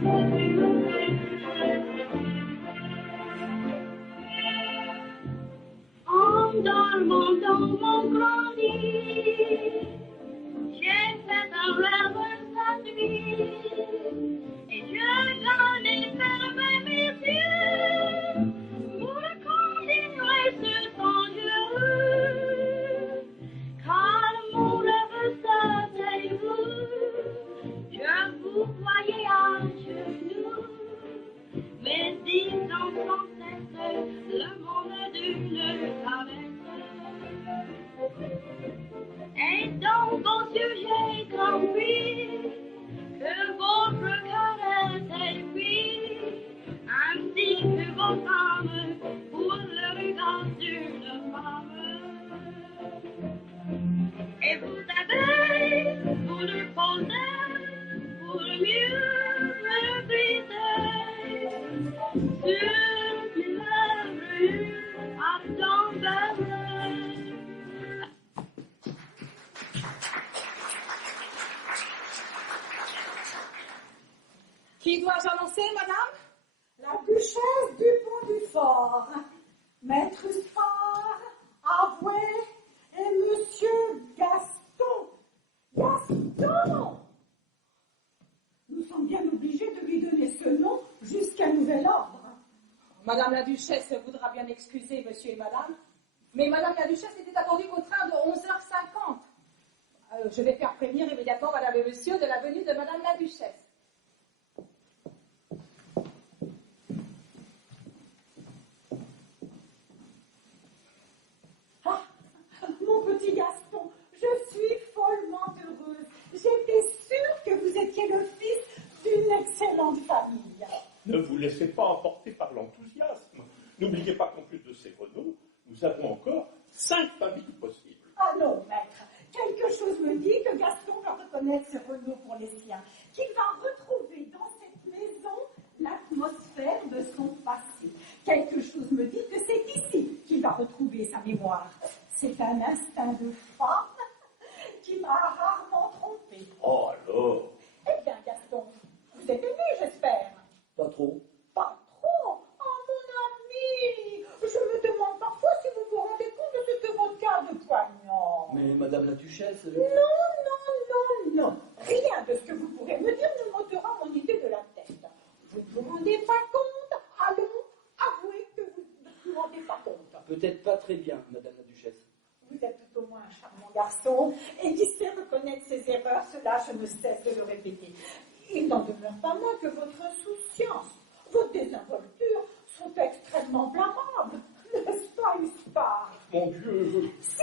En dormant dans mon grand lit, j'ai fait un rêve cette nuit, et je n'ai fermé mes yeux pour continuer ce songe heureux, car mon rêve c'était vous, je vous voyais à genoux, mais disant sans cesse le monde d'une caresse. Et dans vos yeux j'ai compris que votre caresse est puis, ainsi que votre âme pour le regard d'une femme. Et vous avez voulu poser pour mieux me briser sur la rue à Danvers. Qui dois-je annoncer, madame? La duchesse du Pont-du-Fort, maître Spar, Avoué et monsieur Gaston. Gaston! Nous sommes bien obligés de lui donner ce nom jusqu'à nouvel ordre. Madame la duchesse voudra bien excuser monsieur et madame, mais madame la duchesse était attendue qu'au train de 11h50. Je vais faire prévenir immédiatement madame et monsieur de la venue de madame la duchesse. Mon petit Gaston, je suis follement heureuse. J'étais sûre que vous étiez le fils d'une excellente famille. Ne vous laissez pas emporter par l'enthousiasme. N'oubliez pas qu'en plus de ces Renaud, nous avons encore 5 familles possibles. Ah non, maître, quelque chose me dit que Gaston va reconnaître ce Renaud pour les siens, qu'il va retrouver dans cette maison l'atmosphère de son passé. Quelque chose me dit que c'est ici qu'il va retrouver sa mémoire. C'est un instinct de femme qui m'a rarement trompé. Oh alors? Eh bien, Gaston, vous êtes aimé, j'espère. Pas trop. Pas trop. Oh, mon ami, je me demande parfois si vous vous rendez compte de ce que votre cœur de poignant. Mais madame la duchesse... Non. Rien de ce que vous pourrez me dire ne m'ôtera mon idée de la tête. Vous ne vous rendez pas compte? Allons, avouez que vous ne vous rendez pas compte. Peut-être pas très bien, madame la duchesse. Vous êtes tout au moins un charmant garçon, et qui sait reconnaître ses erreurs, cela je ne cesse de le répéter. Il n'en demeure pas moins que votre insouciance, votre désinvolture sont extrêmement blâmables, n'est-ce pas, Uspar? Mon Dieu! Si.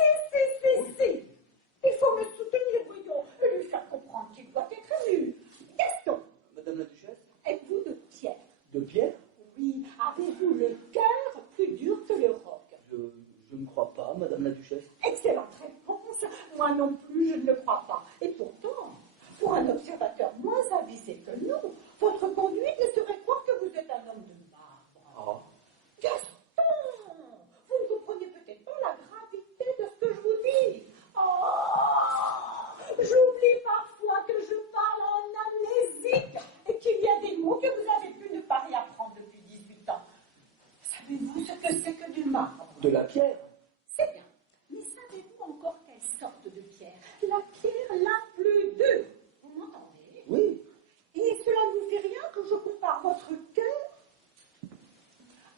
Il faut me soutenir, voyons, et lui faire comprendre qu'il doit être ému. Gaston, Madame la duchesse? êtes-vous de pierre? De pierre? Oui, avez-vous le cœur plus dur que le roc? Je ne crois pas, madame la duchesse. Excellente réponse. Moi non plus, je ne le crois pas. Et pourtant, pour un observateur moins avisé que nous, votre conduite ne serait croire que vous êtes un homme de marbre. Ah. Gaston, vous ne comprenez peut-être pas la gravité de ce que je vous dis. Oh, j'oublie parfois que je parle en amnésique et qu'il y a des mots que vous avez pu ne pas réapprendre depuis 18 ans. Savez-vous ce que c'est que du marbre? De la pierre? C'est bien. Mais savez-vous encore quelle sorte de pierre? La pierre la plus dure. Vous m'entendez? Oui. Et cela ne vous fait rien que je compare votre cœur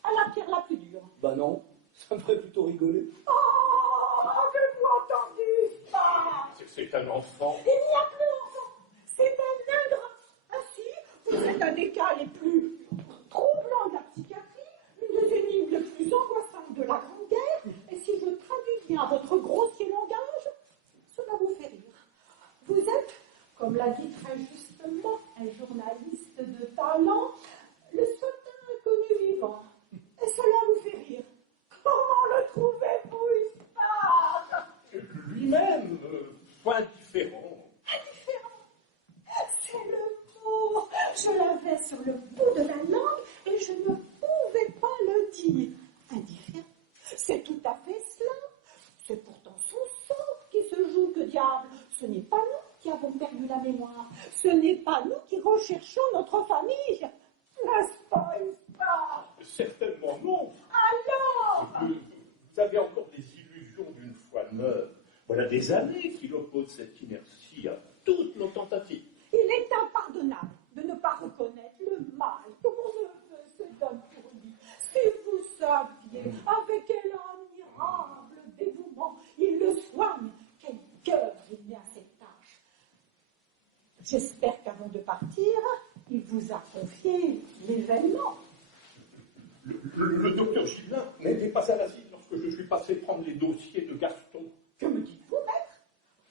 à la pierre la plus dure? Bah non, ça me ferait plutôt rigoler. Oh, avez-vous entendu ça? C'est un enfant. Il n'y a plus d'enfant. C'est un ingrat. Ainsi, vous êtes un des cas les plus troublants de la psychiatrie, une des énigmes les plus angoissantes de la Grande Guerre, et si je traduis bien votre grossier langage, cela vous fait rire. Vous êtes, comme l'a dit très justement un journaliste de talent, le sotin inconnu vivant. Et cela vous fait rire. Comment le trouvez-vous, Uspar? Lui-même, indifférent. Indifférent. C'est le mot. Je l'avais sur le bout de la langue et je ne pouvais pas le dire. Indifférent. C'est tout à fait cela. C'est pourtant son sort qui se joue, que diable. Ce n'est pas nous qui avons perdu la mémoire. Ce n'est pas nous qui recherchons notre famille. N'est-ce pas, Eustache? Certainement non. Alors? Vous avez encore des illusions d'une foi neuve. Voilà des années qu'il oppose cette inertie à toutes nos tentatives. Il est impardonnable de ne pas reconnaître le mal que mon neveu se donne pour lui. Si vous saviez avec quel admirable dévouement il le soigne, quel cœur il met à cette tâche. J'espère qu'avant de partir, il vous a confié l'événement. Le docteur Gillin n'était pas à l'asile lorsque je suis passé prendre les dossiers de Gaston. Que me dites-vous, maître?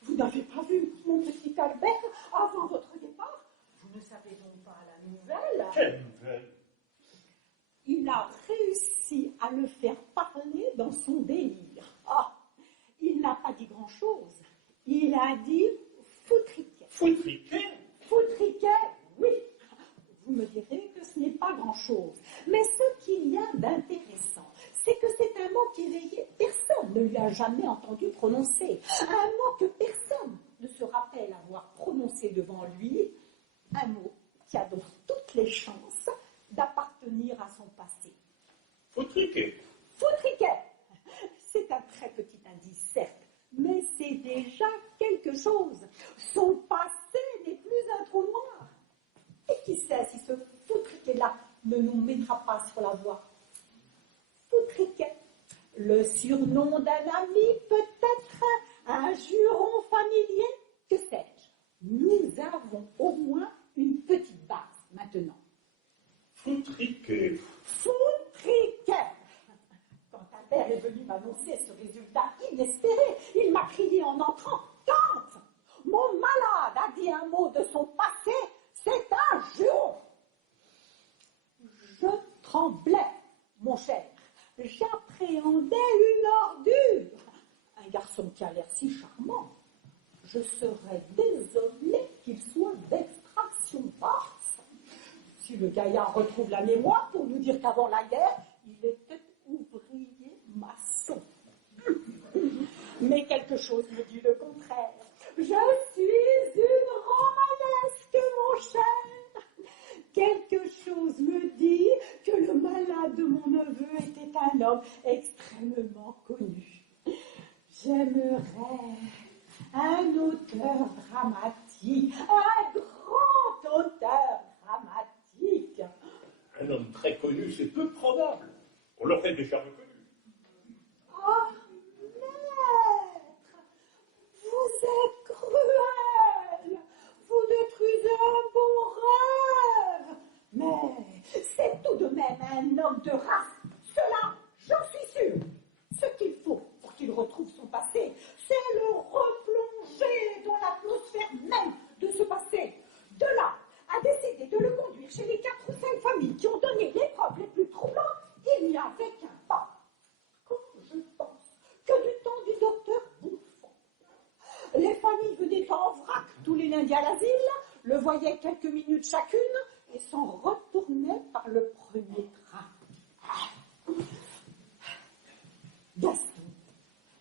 Vous n'avez pas vu mon petit Albert avant votre départ? Vous ne savez donc pas la nouvelle? Quelle nouvelle? Il a réussi à le faire parler dans son délire. Ah, il n'a pas dit grand-chose. Il a dit foutriquet. Foutriquet? Foutriquet, oui. Vous me direz que ce n'est pas grand-chose. Mais ce qu'il y a d'intéressant, c'est que c'est un mot qu'éveillé personne ne lui a jamais entendu prononcer. Un mot que personne ne se rappelle avoir prononcé devant lui. Un mot qui a donc toutes les chances d'appartenir à son passé. Foutriquet. Foutriquet, c'est un très petit indice, certes, mais c'est déjà quelque chose. Son passé n'est plus un trou noir. Et qui sait si ce Foutriquet-là ne nous mettra pas sur la voie. Foutriquet, le surnom d'un ami, peut-être un juron familier, que sais-je. Nous avons au moins une petite base maintenant. Foutriquet. Foutriquet. Quand Albert est venu m'annoncer ce résultat inespéré, il m'a crié en entrant « Tante, mon malade a dit un mot de son passé, c'est un juron !» Je tremblais, mon cher. J'appréhendais une ordure. Un garçon qui a l'air si charmant. Je serais désolé qu'il soit d'extraction basse. Si le gaillard retrouve la mémoire pour nous dire qu'avant la guerre, il était ouvrier maçon. Mais quelque chose me dit le contraire. Je suis une romanesque, mon cher. Quelque chose me dit que le malade de mon neveu était un homme extrêmement connu. J'aimerais un auteur dramatique, un grand auteur dramatique. Un homme très connu, c'est peu probable. On l'aurait déjà reconnu. Oh, maître, vous êtes cruel. Vous détruisez un bon rêve. Mais c'est tout de même un homme de race. Cela, j'en suis sûre. Ce qu'il faut pour qu'il retrouve son passé, c'est le replonger dans l'atmosphère même de ce passé. De là à décider de le conduire chez les 4 ou 5 familles qui ont donné les preuves les plus troublantes, il n'y avait qu'un pas. Quand je pense que du temps du docteur Bouffon, les familles venaient en vrac tous les lundis à l'asile, le voyaient quelques minutes chacune et s'en retournaient par le premier train. Gaston,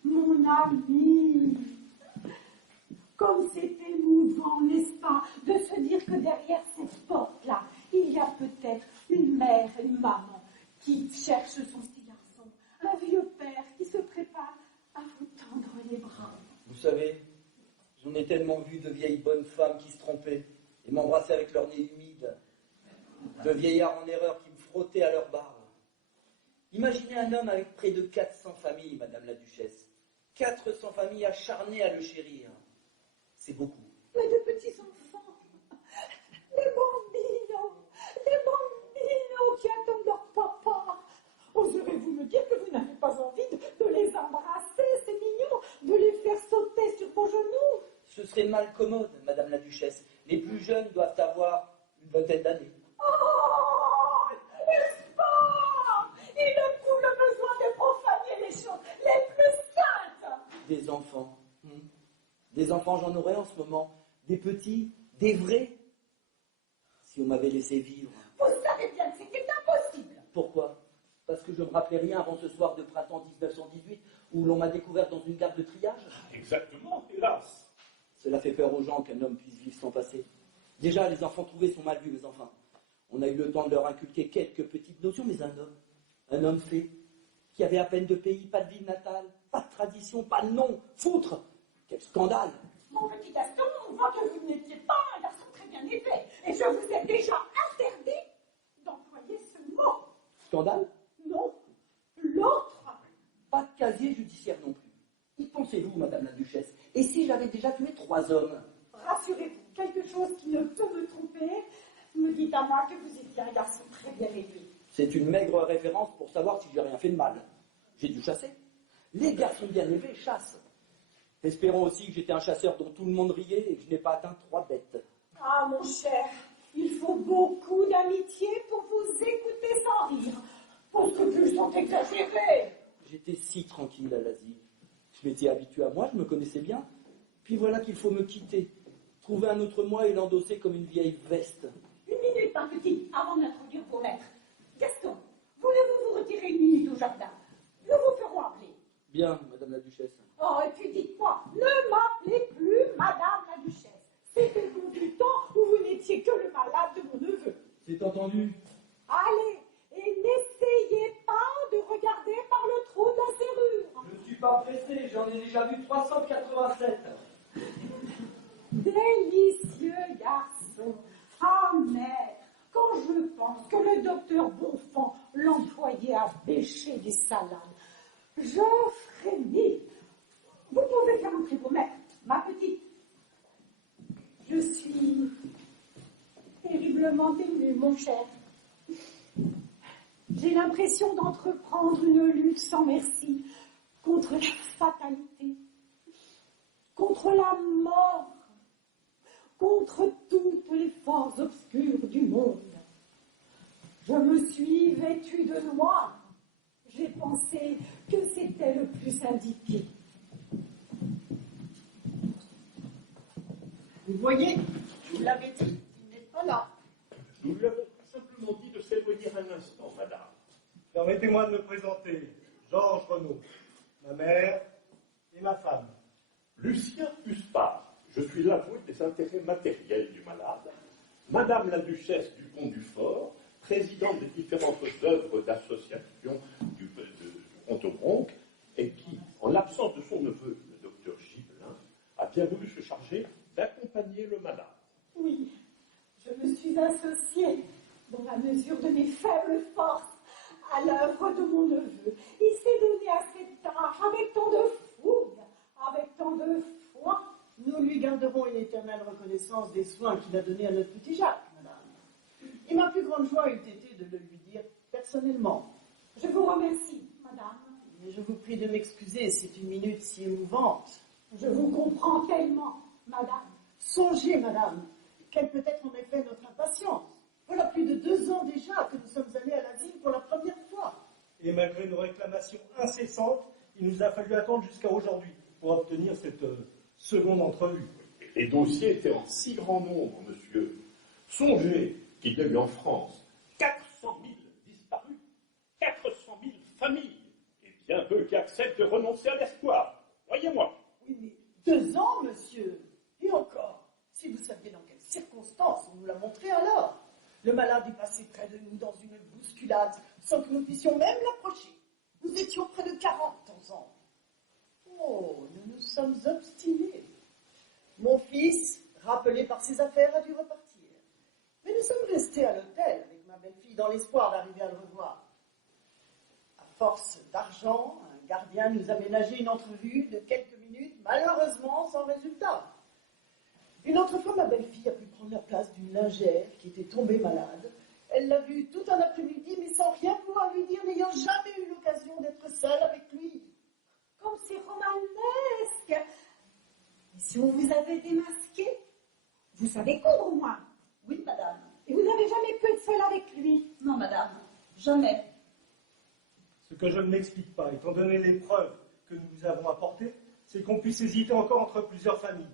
mon ami, comme c'est émouvant, n'est-ce pas, de se dire que derrière cette porte-là, il y a peut-être une mère, une maman qui cherche son petit garçon, un vieux père qui se prépare à vous tendre les bras. Vous savez, j'en ai tellement vu de vieilles bonnes femmes qui se trompaient et m'embrassaient avec leur nez humide, de vieillards en erreur qui me frottaient à leur barbe. Imaginez un homme avec près de 400 familles, Madame la Duchesse. 400 familles acharnées à le chérir. C'est beaucoup. Mais de petits enfants, les bambinos qui attendent leur papa. Oserez-vous me dire que vous n'avez pas envie de les embrasser, ces mignons, de les faire sauter sur vos genoux? Ce serait mal commode, Madame la Duchesse. Les plus jeunes doivent avoir une vingtaine d'années. Oh, n'est-ce pas? Il éprouve le besoin de profaner les choses les plus saintes. Des enfants. Des enfants, j'en aurais en ce moment. Des petits, des vrais. Si on m'avait laissé vivre. Vous savez bien que c'était impossible. Pourquoi? Parce que je ne me rappelais rien avant ce soir de printemps 1918 où l'on m'a découvert dans une gare de triage. Exactement, hélas. Cela fait peur aux gens qu'un homme puisse vivre sans passé. Déjà, les enfants trouvés sont mal vus, mes enfants. On a eu le temps de leur inculquer quelques petites notions, mais un homme fait, qui avait à peine de pays, pas de ville natale, pas de tradition, pas de nom, foutre. Quel scandale! Mon petit Gaston, on voit que vous n'étiez pas un garçon très bien élevé, et je vous ai déjà interdit d'employer ce mot. Scandale? Non, l'autre. Pas de casier judiciaire non plus. Y pensez-vous, madame la duchesse? Et si j'avais déjà tué 3 hommes? Rassurez-vous, quelque chose qui ne peut me tromper me dit à moi que vous étiez un garçon très bien élevé. C'est une maigre référence pour savoir si j'ai rien fait de mal. J'ai dû chasser. Les garçons bien élevés chassent. Espérons aussi que j'étais un chasseur dont tout le monde riait et que je n'ai pas atteint 3 bêtes. Ah, mon cher, il faut beaucoup d'amitié pour vous écouter sans rire. Vos scrupules sont exagérés. J'étais si tranquille à l'asile. Je m'étais habitué à moi, je me connaissais bien. Puis voilà qu'il faut me quitter. Trouver un autre moi et l'endosser comme une vieille veste. Une minute, ma petite, avant d'introduire vos maîtres. Gaston, voulez-vous vous retirer une minute au jardin? Nous vous ferons appeler. Bien, madame la duchesse. Oh, et puis dites-moi, ne m'appelez plus madame la duchesse. C'était le bon du temps où vous n'étiez que le malade de mon neveu. C'est entendu. Allez, et n'essayez pas de regarder par le trou de la serrure. Je ne suis pas pressé, j'en ai déjà vu 387. Délicieux garçon. Ah, mère, quand je pense que le docteur Bonfant l'employait à bêcher des salades, je frémis. Vous pouvez faire entrer vos maîtres, ma petite. Je suis terriblement émue, mon cher. J'ai l'impression d'entreprendre une lutte sans merci contre la fatalité, contre la mort, contre toutes les forces obscures du monde. Je me suis vêtue de noir. J'ai pensé que c'était le plus indiqué. Vous voyez, je vous l'avais dit, il n'est pas là. Nous lui avons simplement dit de s'éloigner un instant, madame. Permettez-moi de me présenter. Georges Renaud, ma mère et ma femme. Lucien Huspard, je suis l'avoué des intérêts matériels du malade. Madame la duchesse du Comte du Fort, présidente des différentes œuvres d'association du Comte-au-Bronx, et qui, en l'absence de son neveu, le docteur Gibelin, a bien voulu se charger d'accompagner le malade. Oui, je me suis associée, dans la mesure de mes faibles forces, à l'œuvre de mon neveu. Il s'est donné à cette tâche avec tant de fougue, avec tant de foi. Nous lui garderons une éternelle reconnaissance des soins qu'il a donnés à notre petit Jacques, madame. Et ma plus grande joie eût été de le lui dire personnellement. Je vous remercie, madame. Mais je vous prie de m'excuser, c'est une minute si émouvante. Je vous comprends tellement, madame. Songez, madame, quelle peut être en effet notre impatience. Voilà plus de 2 ans déjà que nous sommes allés à l'asile pour la première fois. Et malgré nos réclamations incessantes, il nous a fallu attendre jusqu'à aujourd'hui pour obtenir cette seconde entrevue. Les dossiers étaient en si grand nombre, monsieur. Songez qu'il y a eu en France 400 000 disparus, 400 000 familles, et bien peu qui acceptent de renoncer à l'espoir. Voyez-moi. Oui, mais 2 ans, monsieur. Et encore, si vous saviez dans quelles circonstances on nous l'a montré alors. Le malade est passé près de nous dans une bousculade, sans que nous puissions même l'approcher. Nous étions près de 40 ans. Oh, nous nous sommes obstinés. Mon fils, rappelé par ses affaires, a dû repartir. Mais nous sommes restés à l'hôtel avec ma belle-fille dans l'espoir d'arriver à le revoir. À force d'argent, un gardien nous a ménagé une entrevue de quelques minutes, malheureusement sans résultat. Une autre fois, ma belle-fille a pu prendre la place d'une lingère qui était tombée malade. Elle l'a vu tout un après-midi, mais sans rien pouvoir lui dire, n'ayant jamais eu l'occasion d'être seule avec lui. Comme c'est romanesque. Et si on vous avait démasqué, vous savez coudre au moins. Oui, madame. Et vous n'avez jamais pu être seule avec lui. Non, madame, jamais. Ce que je ne m'explique pas, étant donné les preuves que nous vous avons apportées, c'est qu'on puisse hésiter encore entre plusieurs familles.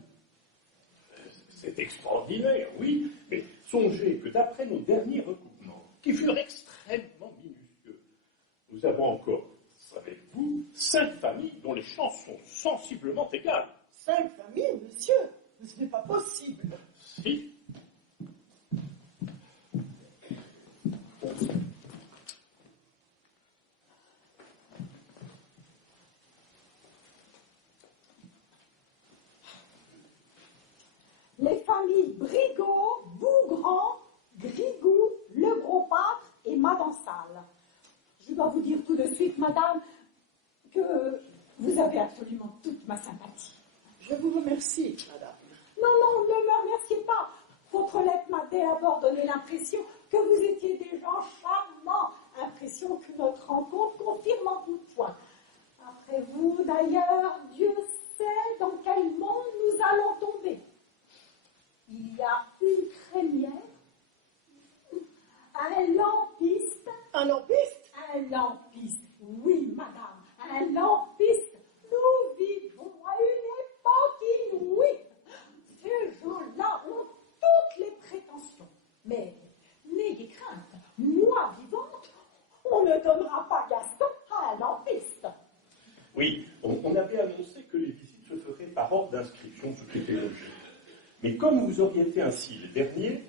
C'est extraordinaire, oui, mais songez que d'après nos derniers recoupements, qui furent extrêmement minutieux, nous avons encore, savez-vous, 5 familles dont les chances sont sensiblement égales. 5 familles, monsieur? Ce n'est pas possible. Si, suite, madame, que vous avez absolument toute ma sympathie. Je vous remercie, madame. Non, ne me remerciez pas. Votre lettre m'a d'abord donné l'impression que vous étiez des gens charmants, impression que notre rencontre confirme en tout point. Après vous, d'ailleurs, Dieu sait dans quel monde nous allons tomber. Il y a une crémière, un lampiste. Un lampiste? Un lampiste, oui, madame, un lampiste. Nous vivons à une époque inouïe. Ces gens-là ont toutes les prétentions. Mais n'ayez crainte, moi vivante, on ne donnera pas Gaston à un lampiste. Oui, on avait annoncé que les visites se feraient par ordre d'inscription, ce qui était logique. Mais comme vous auriez fait ainsi les derniers,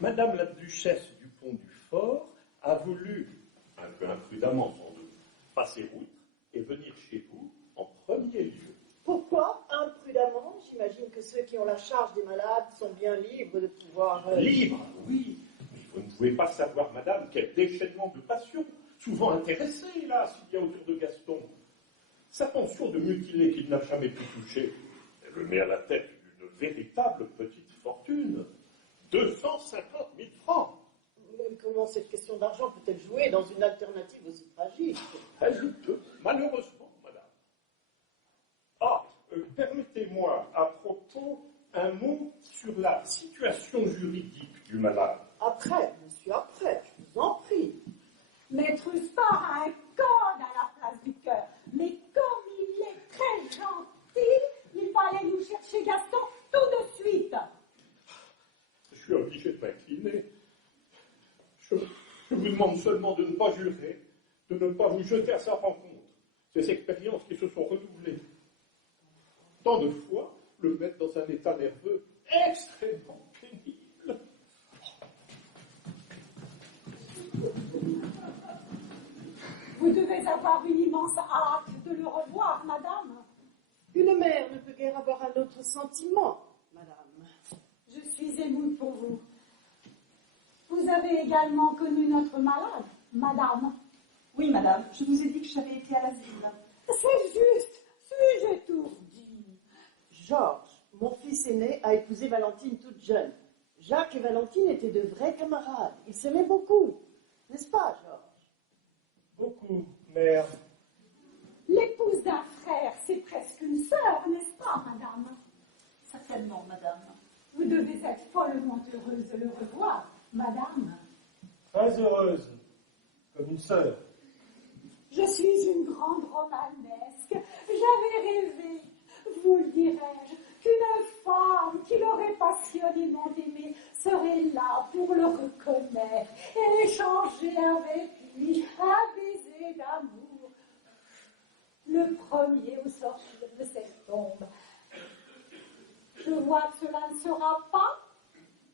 Madame la Duchesse du Pont-du-Fort a voulu, un peu imprudemment sans doute, passer outre et venir chez vous en premier lieu. Pourquoi imprudemment? J'imagine que ceux qui ont la charge des malades sont bien libres de pouvoir... Libre, oui. Mais vous ne pouvez pas savoir, madame, quel déchaînement de passion, souvent intéressé, là, s'il y a autour de Gaston. Sa pension de mutilé qu'il n'a jamais pu toucher, elle le met à la tête d'une véritable petite fortune. 250 000 francs. Mais comment cette question d'argent peut-elle jouer dans une alternative aussi tragique? Elle peut, malheureusement, madame. Ah, permettez-moi, à propos, un mot sur la situation juridique du malade. Après, monsieur, après, je vous en prie. Maître Sport a un code à la place du cœur, mais comme il est très gentil, il fallait nous chercher Gaston tout de suite. Je suis obligé de m'incliner. Je vous demande seulement de ne pas jurer, de ne pas vous jeter à sa rencontre. Ces expériences qui se sont renouvelées. Tant de fois, le mettre dans un état nerveux extrêmement pénible. Vous devez avoir une immense hâte de le revoir, madame. Une mère ne peut guère avoir un autre sentiment, madame. Je suis émue pour vous. Vous avez également connu notre malade, madame. Oui, madame, je vous ai dit que j'avais été à l'asile. C'est juste, suis-je étourdie? Georges, mon fils aîné, a épousé Valentine toute jeune. Jacques et Valentine étaient de vrais camarades. Ils s'aimaient beaucoup. N'est-ce pas, Georges? Beaucoup, mère. L'épouse d'un frère, c'est presque une sœur, n'est-ce pas, madame? Certainement, madame. Vous devez être follement heureuse de le revoir, madame. Très heureuse, comme une sœur. Je suis une grande romanesque. J'avais rêvé, vous le dirais-je, qu'une femme qui l'aurait passionnément aimé serait là pour le reconnaître et échanger avec lui un baiser d'amour. Le premier au sortir de cette tombe. Je vois que cela ne sera pas.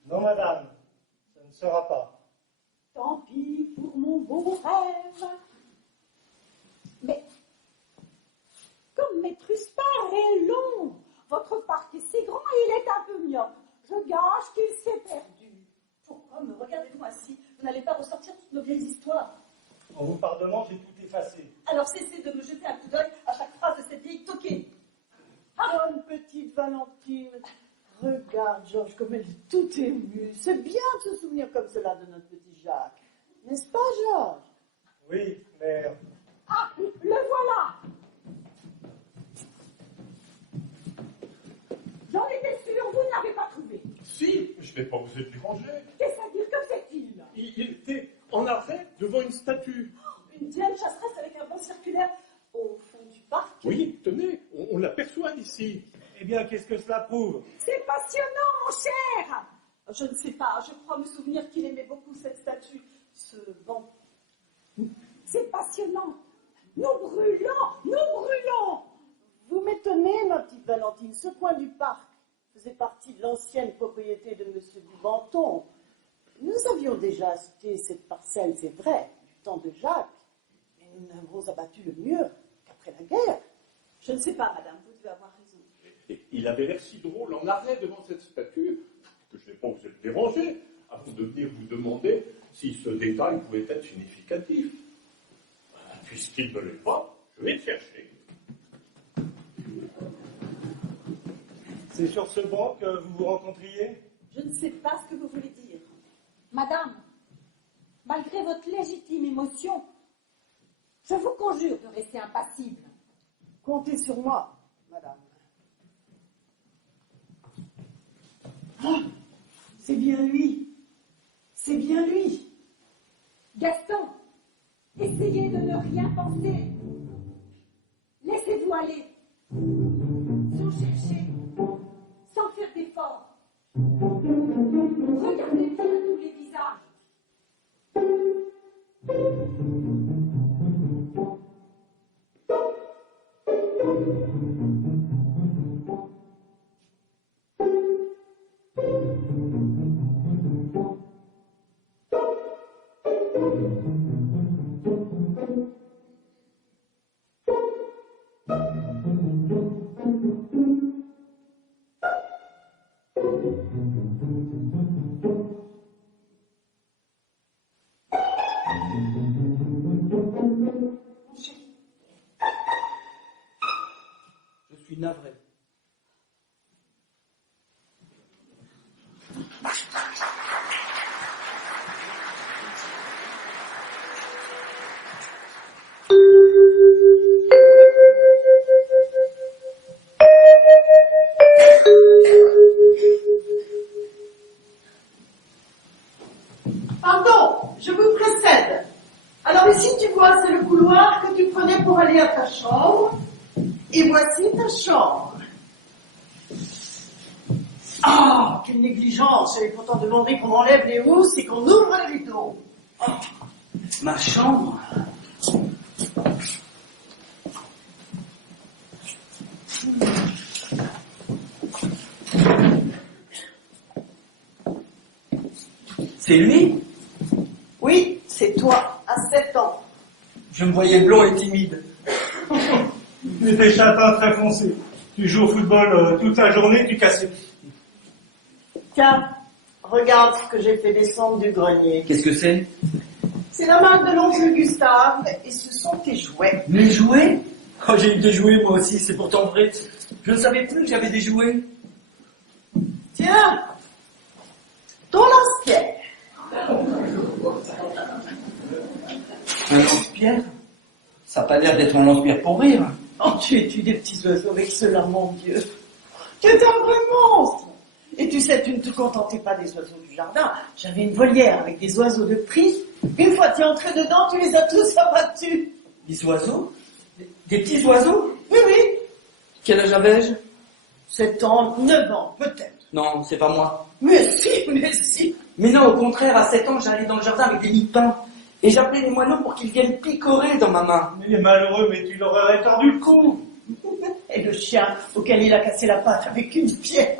Non, madame, ça ne sera pas. Tant pis pour mon beau rêve. Mais, comme Maître Sport est long, votre parc est si grand et il est un peu myope. Je gage qu'il s'est perdu. Pourquoi me regardez-vous ainsi? Vous n'allez pas ressortir toutes nos vieilles histoires. En vous pardonnant, j'ai tout effacé. Alors cessez de me jeter un coup d'œil à chaque phrase de cette vieille toquée. Bonne petite Valentine. Regarde, Georges, comme elle est toute émue. C'est bien de se souvenir comme cela de notre petit Jacques. N'est-ce pas, Georges? Oui, mère. Ah, le voilà. J'en étais sûre, vous ne l'avez pas trouvé. Si, je ne vais pas vous être dérangé. Qu'est-ce à dire? Que fait-il? Il était en arrêt devant une statue. Une diane chasseresse avec un banc circulaire au fond du parc. Oui, tenez, on l'aperçoit d'ici. Eh bien, qu'est-ce que cela prouve? C'est passionnant, mon cher. Je ne sais pas, je crois me souvenir qu'il aimait beaucoup cette statue, ce banc. C'est passionnant. Nous brûlons, nous brûlons. Vous m'étonnez, ma petite Valentine. Ce coin du parc faisait partie de l'ancienne propriété de M. Dubanton. Nous avions déjà acheté cette parcelle, c'est vrai, du temps de Jacques, mais nous n'avons abattu le mur qu'après la guerre. Je ne sais pas, madame, vous devez avoir raison. Et il avait l'air si drôle en arrêt devant cette statue que je n'ai pas vous être dérangé avant de venir vous demander si ce détail pouvait être significatif. Puisqu'il ne l'est pas, je vais le chercher. C'est sur ce banc que vous vous rencontriez? Je ne sais pas ce que vous voulez dire. Madame, malgré votre légitime émotion, je vous conjure de rester impassible. Comptez sur moi, madame. Ah, c'est bien lui. C'est bien lui. Gaston, essayez de ne rien penser. Laissez-vous aller, sans chercher, sans faire d'efforts. Regardez bien tous les visages. Je suis navré. Pardon, je vous précède. Alors ici, tu vois, c'est le couloir que tu prenais pour aller à ta chambre. Et voici ta chambre. Ah, quelle négligence. J'avais pourtant demandé qu'on enlève les housses et qu'on ouvre les rideaux. Oh, ma chambre. C'est lui? Oui, c'est toi, à 7 ans. Je me voyais blond et timide. Tu étais châtain très foncé. Tu joues au football toute la journée, tu casses les pieds. Tiens, regarde ce que j'ai fait descendre du grenier. Qu'est-ce que c'est? C'est la main de l'oncle Gustave et ce sont tes jouets. Mes jouets? Oh, j'ai eu des jouets moi aussi, c'est pourtant vrai. Je ne savais plus que j'avais des jouets. Tiens, ton lance-pierre. Un lance-pierre? Ça n'a pas l'air d'être un lance-pierre pour rire. Oh, tu des petits oiseaux avec cela, mon Dieu. Tu es un vrai monstre. Et tu sais, tu ne te contentais pas des oiseaux du jardin. J'avais une volière avec des oiseaux de prix. Une fois tu es entré dedans, tu les as tous abattus. Des oiseaux? Des petits oiseaux? Oui, oui. Quel âge avais-je? 7 ans, 9 ans, peut-être. Non, c'est pas moi. Mais si, mais si. Mais non, au contraire, à 7 ans, j'allais dans le jardin avec des nids de pain. Et j'appelais les moineaux pour qu'ils viennent picorer dans ma main. Il est malheureux, mais tu leur aurais tordu le cou. Et le chien auquel il a cassé la patte avec une pierre.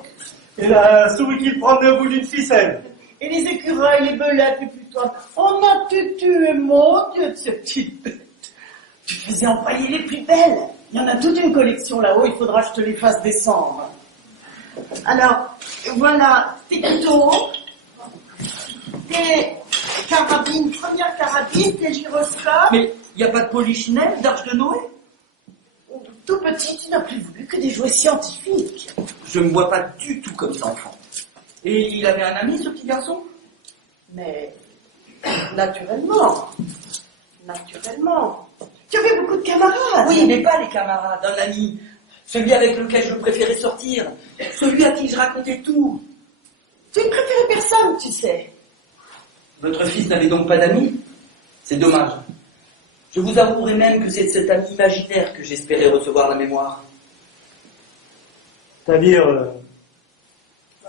Et la souris qui le promenait au bout d'une ficelle. Et les écureuils, les belettes, et puis toi. On a tué, mon Dieu, de ces petites bêtes. Tu faisais empailler les plus belles. Il y en a toute une collection là-haut, il faudra que je te les fasse descendre. Alors, voilà tes couteaux, tes carabines, première carabine, tes gyroscopes. Mais il n'y a pas de polichinelle, d'arche de Noé? Tout petit, tu n'as plus voulu que des jouets scientifiques. Je ne me vois pas du tout comme ça, enfant. Et il avait un ami, ce petit garçon? Mais, naturellement. Tu avais beaucoup de camarades. Oui, mais pas les camarades, un ami. Celui avec lequel je préférais sortir. Celui à qui je racontais tout. Tu ne préférais personne, tu sais. Votre fils n'avait donc pas d'amis? C'est dommage. Je vous avouerai même que c'est de cet ami imaginaire que j'espérais recevoir la mémoire. C'est-à-dire,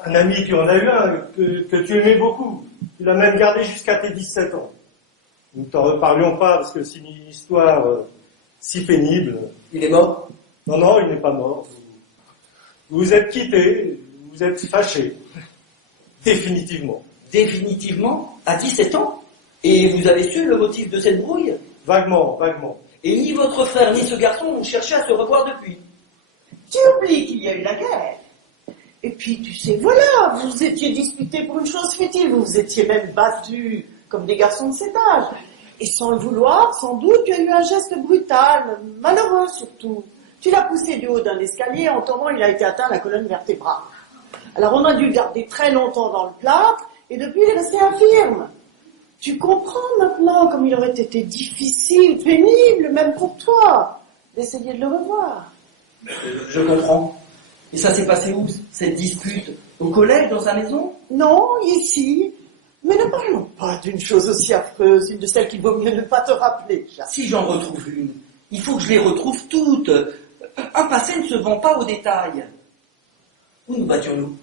un ami, tu en as eu un, que tu aimais beaucoup. Tu l'as même gardé jusqu'à tes 17 ans. Nous ne t'en reparlions pas parce que c'est une histoire si pénible. Il est mort? Non, non, il n'est pas mort. Vous vous êtes quittés, vous vous êtes fâchés. Définitivement. Définitivement? À 17 ans? Et vous avez su le motif de cette brouille? Vaguement, vaguement. Et ni votre frère ni ce garçon ont cherché à se revoir depuis. Tu oublies qu'il y a eu la guerre. Et puis, tu sais, voilà, vous vous étiez disputés pour une chose futile, vous vous étiez même battus comme des garçons de cet âge. Et sans le vouloir, sans doute, tu as eu un geste brutal, malheureux surtout. Tu l'as poussé du haut d'un escalier, en tombant, il a été atteint à la colonne vertébrale. Alors on a dû le garder très longtemps dans le plâtre, et depuis il est resté infirme. Tu comprends maintenant comme il aurait été difficile, pénible, même pour toi, d'essayer de le revoir. Je comprends. Et ça s'est passé où, cette dispute? Au collège, dans sa maison? Non, ici. Mais ne parlons pas d'une chose aussi affreuse, une de celles qu'il vaut mieux ne pas te rappeler, Jacques. Si j'en retrouve une, il faut que je les retrouve toutes. Un passé ne se vend pas au détail. Où nous battions-nous?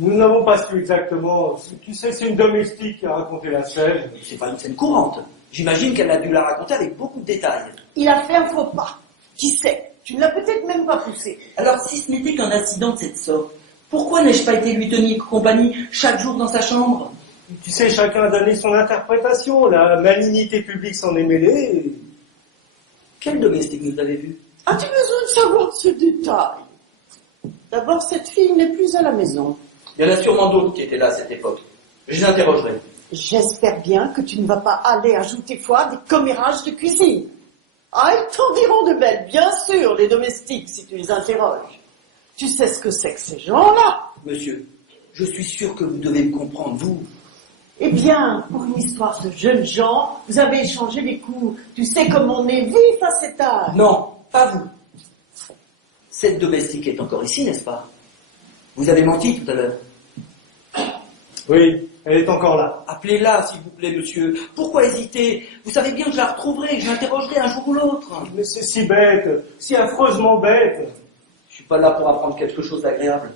Nous n'avons pas su exactement. Tu sais, c'est une domestique qui a raconté la scène. C'est pas une scène courante. J'imagine qu'elle a dû la raconter avec beaucoup de détails. Il a fait un faux pas. Qui sait? Tu ne l'as peut-être même pas poussé. Alors, si ce n'était qu'un accident de cette sorte, pourquoi n'ai-je pas été lui tenir compagnie chaque jour dans sa chambre? Tu sais, chacun a donné son interprétation. La malignité publique s'en est mêlée. Quel domestique nous avez vu? As-tu besoin de savoir ce détail? D'abord, cette fille n'est plus à la maison. Il y en a sûrement d'autres qui étaient là à cette époque. Je les interrogerai. J'espère bien que tu ne vas pas aller ajouter foi à des commérages de cuisine. Ah, ils t'en diront de belles, bien sûr, les domestiques, si tu les interroges. Tu sais ce que c'est que ces gens-là? Monsieur, je suis sûr que vous devez me comprendre, vous. Eh bien, pour une histoire de jeunes gens, vous avez échangé des coups. Tu sais comme on est vif à cet âge. Non, pas vous. Cette domestique est encore ici, n'est-ce pas? Vous avez menti tout à l'heure. Oui, elle est encore là. Appelez-la, s'il vous plaît, monsieur. Pourquoi hésiter? Vous savez bien que je la retrouverai, que je l'interrogerai un jour ou l'autre. Mais c'est si bête, si affreusement bête. Je suis pas là pour apprendre quelque chose d'agréable.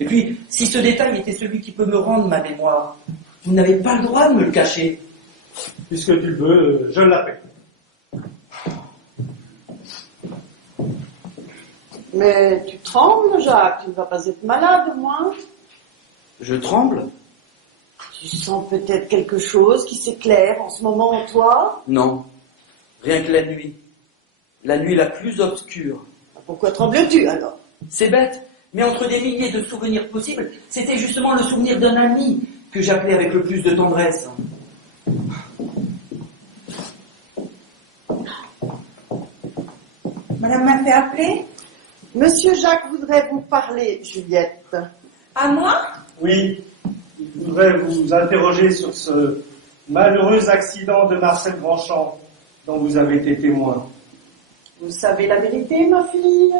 Et puis, si ce détail était celui qui peut me rendre ma mémoire, vous n'avez pas le droit de me le cacher. Puisque tu le veux, je l'appelle. Mais tu trembles, Jacques. Tu ne vas pas être malade, au moins. Je tremble? Tu sens peut-être quelque chose qui s'éclaire en ce moment en toi? Non. Rien que la nuit. La nuit la plus obscure. Pourquoi trembles-tu, alors? C'est bête, mais entre des milliers de souvenirs possibles, c'était justement le souvenir d'un ami que j'appelais avec le plus de tendresse. Madame m'a fait appeler? Monsieur Jacques voudrait vous parler, Juliette. À moi? Oui, je voudrais vous interroger sur ce malheureux accident de Marcel Grandchamp dont vous avez été témoin. Vous savez la vérité, ma fille?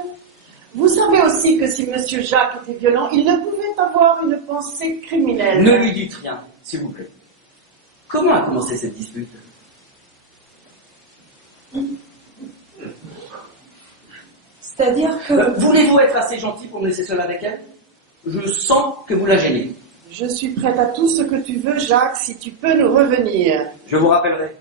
Vous savez aussi que si Monsieur Jacques était violent, il ne pouvait avoir une pensée criminelle. Ne lui dites rien, s'il vous plaît. Comment a commencé cette dispute? C'est-à-dire que... Voulez-vous être assez gentil pour me laisser seul avec elle? Je sens que vous la gênez. Je suis prête à tout ce que tu veux, Jacques, si tu peux nous revenir. Je vous rappellerai.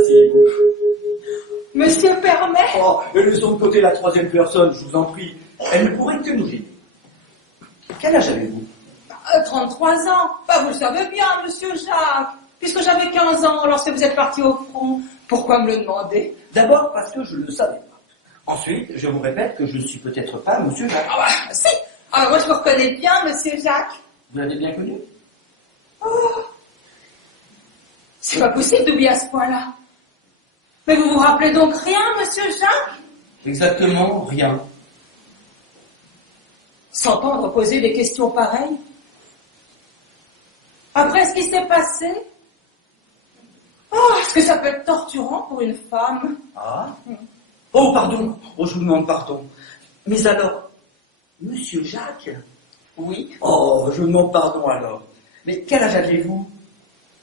Asseyez-vous. Monsieur permet? Oh, laissons de côté la troisième personne, je vous en prie. Elle ne pourrait que nous gêner. Quel âge avez-vous? 33 ans. Bah, vous le savez bien, monsieur Jacques. Puisque j'avais 15 ans lorsque vous êtes parti au front. Pourquoi me le demander? D'abord parce que je ne le savais pas. Ensuite, je vous répète que je ne suis peut-être pas monsieur Jacques. Ah bah, si. Ah, moi je vous reconnais bien, monsieur Jacques. Vous l'avez bien connu? Oh. C'est pas possible d'oublier à ce point-là. Mais vous vous rappelez donc rien, monsieur Jacques? Exactement rien. S'entendre poser des questions pareilles? Après ce qui s'est passé? Oh, est-ce que ça peut être torturant pour une femme? Ah? Oh, pardon. Oh, je vous demande pardon. Mais alors, monsieur Jacques? Oui. Oh, je vous demande pardon alors. Mais quel âge aviez-vous?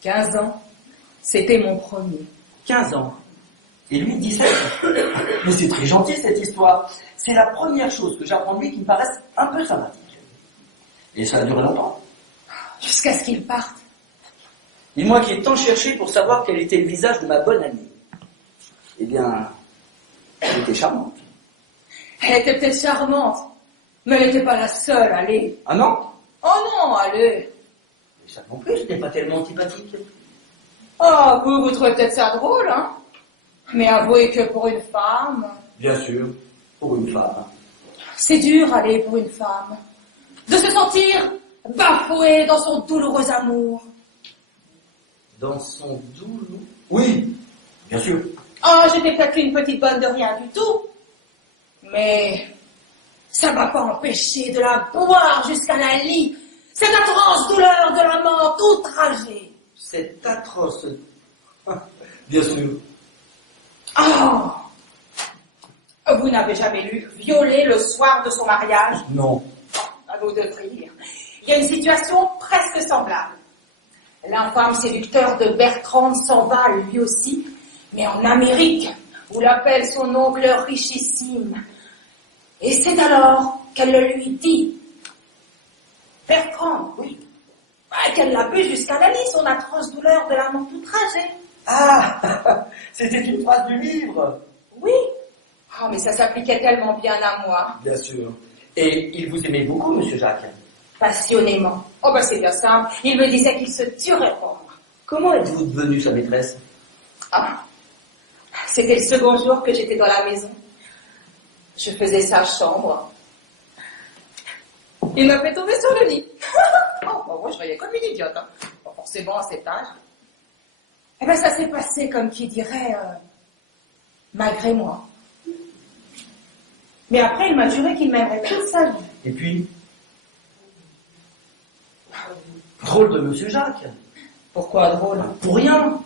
15 ans. C'était mon premier. 15 ans. Et lui, 17. Mais c'est très gentil cette histoire. C'est la première chose que j'apprends de lui qui me paraisse un peu sympathique. Et ça a duré longtemps. Jusqu'à ce qu'il parte. Et moi qui ai tant cherché pour savoir quel était le visage de ma bonne amie. Eh bien, elle était charmante. Elle était peut-être charmante, mais elle n'était pas la seule, allez. Ah non? Oh non, allez. Ça non plus, c'était pas tellement antipathique. Oh, vous trouvez peut-être ça drôle, hein? Mais avouez que pour une femme... Bien sûr, pour une femme. C'est dur, aller pour une femme. De se sentir bafouée dans son douloureux amour. Dans son doulou? Oui, bien sûr. Oh, j'étais peut-être une petite bonne de rien du tout. Mais ça m'a pas empêché de la boire jusqu'à la lie. Cette atroce douleur de la mort outragée. C'est atroce. Bien sûr. Oh! Vous n'avez jamais lu Violer le soir de son mariage? Non. Vous devriez. Il y a une situation presque semblable. L'infâme séducteur de Bertrand s'en va lui aussi, mais en Amérique, où l'appelle son oncle richissime. Et c'est alors qu'elle le lui dit. Bertrand, oui. Qu'elle l'a bu jusqu'à la lie, son atroce douleur de la mort outragée. Ah, c'était une phrase du livre. Oui. Oh, mais ça s'appliquait tellement bien à moi. Bien sûr. Et il vous aimait beaucoup, monsieur Jacques? Passionnément. Oh, ben c'est bien simple. Il me disait qu'il se tuerait pour moi. Comment êtes-vous devenue sa maîtresse? Ah, c'était le second jour que j'étais dans la maison. Je faisais sa chambre. Il m'a fait tomber sur le lit. Oh, bon, moi, je voyais comme une idiote. Hein. Bon, forcément, à cet âge. Eh ben, ça s'est passé comme qui dirait, malgré moi. Mais après, il m'a juré qu'il m'aimerait toute sa vie. Et puis? Drôle de monsieur Jacques. Pourquoi drôle? Pour rien.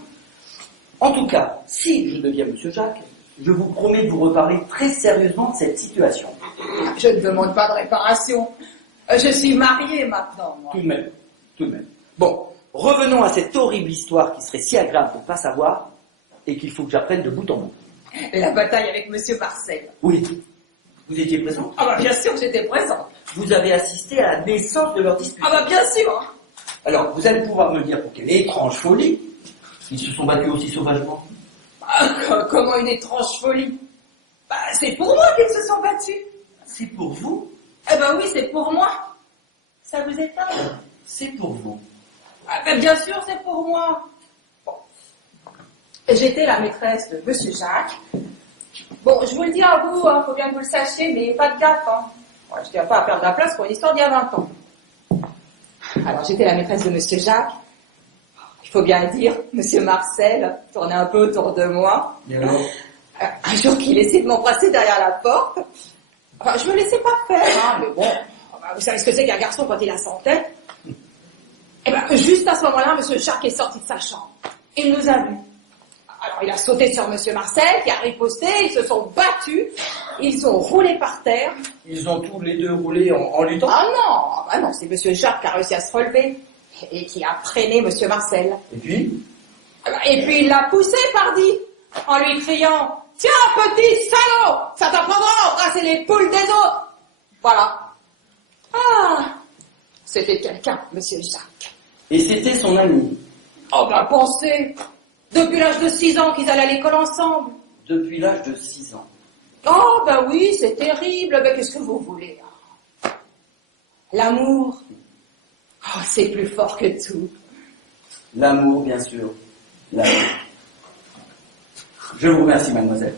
En tout cas, si je deviens monsieur Jacques, je vous promets de vous reparler très sérieusement de cette situation. Je ne demande pas de réparation. Je suis mariée maintenant, moi. Tout de même, tout de même. Bon, revenons à cette horrible histoire qui serait si agréable de ne pas savoir et qu'il faut que j'apprenne de bout en bout. La bataille avec monsieur Marcel. Oui. Vous étiez présent? Ah bah bien sûr que j'étais présente. Vous avez assisté à la naissance de leur dispute. Ah bah bien sûr. Alors, vous allez pouvoir me dire pour quelle étrange folie ils se sont battus aussi sauvagement. Ah, comment une étrange folie? Bah, c'est pour moi qu'ils se sont battus. C'est pour vous? Eh ben oui, c'est pour moi. Ça vous étonne? C'est pour vous. Ah ben bien sûr, c'est pour moi. Bon. J'étais la maîtresse de monsieur Jacques. Bon, je vous le dis à vous, faut bien que vous le sachiez, mais pas de gaffe. Hein. Ouais, je ne tiens pas à perdre la place pour une histoire d'il y a 20 ans. Alors, j'étais la maîtresse de monsieur Jacques. Il faut bien le dire, monsieur Marcel tournait un peu autour de moi. Et alors? Un jour qu'il essayait de m'embrasser derrière la porte. Enfin, je me laissais pas faire, hein, mais bon, vous savez ce que c'est qu'un garçon quand il a 100 têtes. Et ben, juste à ce moment-là, monsieur Jacques est sorti de sa chambre. Il nous a vus. Alors, il a sauté sur monsieur Marcel, qui a riposté, ils se sont battus, ils ont roulé par terre. Ils ont tous les deux roulé en luttant? Ah non, c'est monsieur Jacques qui a réussi à se relever et qui a traîné monsieur Marcel. Et puis? Et puis il l'a poussé, pardi, en lui criant « Tiens, petit salaud, ça t'apprendra à embrasser les poules des autres !» Voilà. Ah, c'était quelqu'un, monsieur Jacques. Et c'était son ami? Oh ben pensez, depuis l'âge de 6 ans qu'ils allaient à l'école ensemble. Depuis l'âge de 6 ans. Oh ben oui, c'est terrible, mais qu'est-ce que vous voulez? L'amour, oh, c'est plus fort que tout. L'amour, bien sûr. L'amour. Je vous remercie, mademoiselle.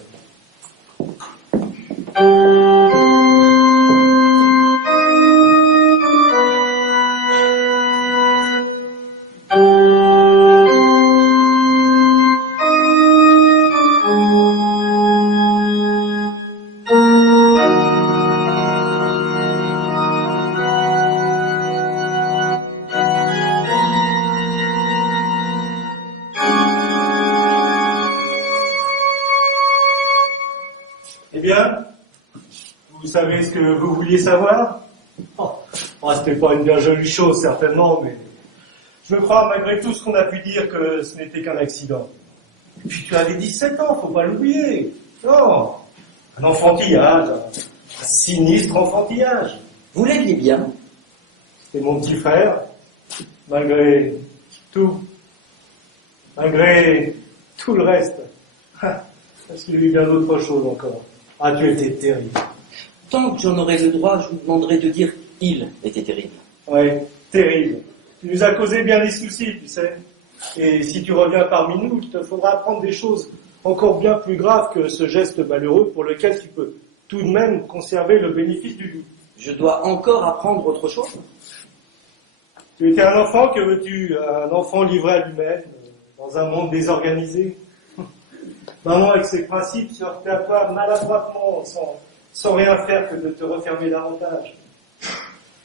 Vous savez ce que vous vouliez savoir? C'était pas une bien jolie chose, certainement, mais je me crois, malgré tout ce qu'on a pu dire, que ce n'était qu'un accident. Et puis tu avais 17 ans, faut pas l'oublier. Non, un enfantillage, un sinistre enfantillage. Vous l'aimiez bien? C'était mon petit frère, malgré tout le reste. Parce qu'il y a eu bien d'autres choses encore. Ah, tu étais terrible. Tant que j'en aurai le droit, je vous demanderai de dire « il était terrible ». Oui, terrible. Tu nous as causé bien des soucis, tu sais. Et si tu reviens parmi nous, il te faudra apprendre des choses encore bien plus graves que ce geste malheureux pour lequel tu peux tout de même conserver le bénéfice du doute. Je dois encore apprendre autre chose? Tu étais un enfant, que veux-tu? Un enfant livré à lui-même, dans un monde désorganisé. Maman, avec ses principes, se heurtait à toi maladroitement, sans rien faire que de te refermer davantage.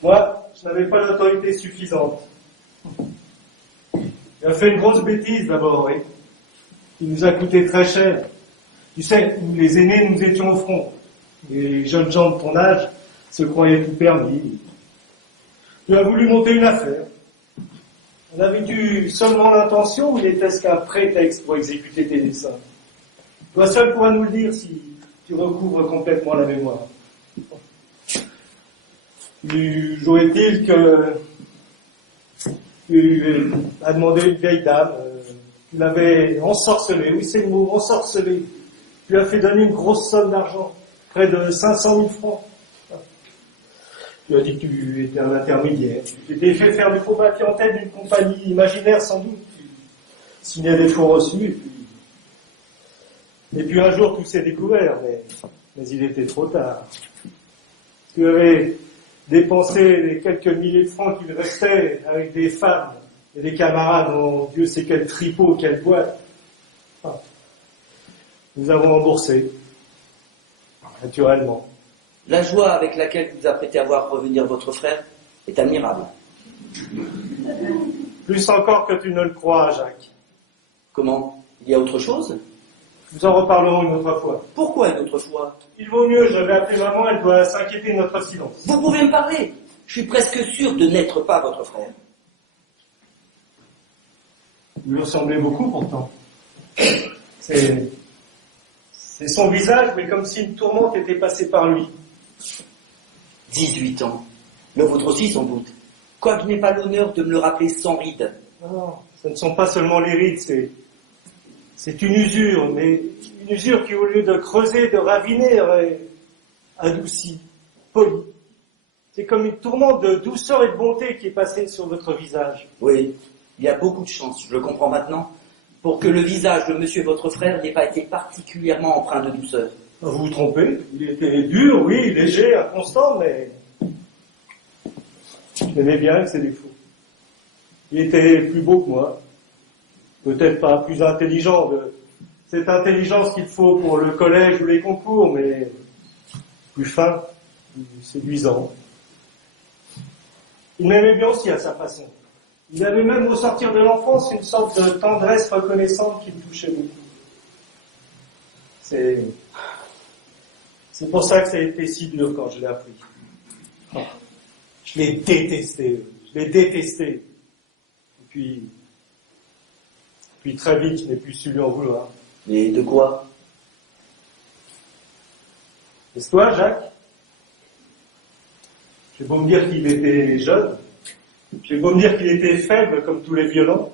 Moi, je n'avais pas l'autorité suffisante. Il a fait une grosse bêtise d'abord, oui, qui nous a coûté très cher. Tu sais, nous les aînés, nous étions au front. Les jeunes gens de ton âge se croyaient tout permis. Tu as voulu monter une affaire. En avais-tu seulement l'intention ou n'était-ce qu'un prétexte pour exécuter tes desseins? Toi seul pourras nous le dire si tu recouvres complètement la mémoire. Jouait-il que tu as demandé une vieille dame, tu l'avais ensorcelée, oui c'est le mot, ensorcelée. Tu lui as fait donner une grosse somme d'argent, près de 500 000 francs. Tu as dit que tu étais un intermédiaire. Tu t'étais fait faire du faux papier en tête d'une compagnie imaginaire sans doute. Tu signais des faux reçus. Et puis un jour tout s'est découvert, mais il était trop tard. Tu avais dépensé les quelques milliers de francs qu'il restait avec des femmes et des camarades dans Dieu sait quel tripot, quelle boîte. Enfin, nous avons remboursé, naturellement. La joie avec laquelle vous apprêtez à voir revenir votre frère est admirable. Plus encore que tu ne le crois, Jacques. Comment? Il y a autre chose? Nous en reparlerons une autre fois. Pourquoi une autre fois? Il vaut mieux, j'avais appelé maman, elle doit s'inquiéter de notre silence. Vous pouvez me parler. Je suis presque sûr de n'être pas votre frère. Vous lui ressemblez beaucoup pourtant. C'est son visage, mais comme si une tourmente était passée par lui. 18 ans. Le vôtre aussi sans doute. Quoique je n'ai pas l'honneur de me le rappeler sans rides. Non, ce ne sont pas seulement les rides, c'est une usure, mais une usure qui, au lieu de creuser, de raviner, aurait adouci, poli. C'est comme une tourmente de douceur et de bonté qui est passée sur votre visage. Oui, il y a beaucoup de chance, je le comprends maintenant, pour que le visage de monsieur votre frère n'ait pas été particulièrement empreint de douceur. Vous vous trompez, il était dur, oui, léger, inconstant, mais je l'aimais bien avec ses défauts. Il était plus beau que moi. Peut-être pas plus intelligent, de cette intelligence qu'il faut pour le collège ou les concours, mais plus fin, plus séduisant. Il m'aimait bien aussi à sa façon. Il avait même au sortir de l'enfance une sorte de tendresse reconnaissante qui me touchait beaucoup. C'est pour ça que ça a été si dur quand je l'ai appris. Oh, je l'ai détesté. Et puis très vite, je n'ai plus su lui en vouloir. Et de quoi? Est-ce toi, Jacques? J'ai beau me dire qu'il était jeune, j'ai beau me dire qu'il était faible comme tous les violents,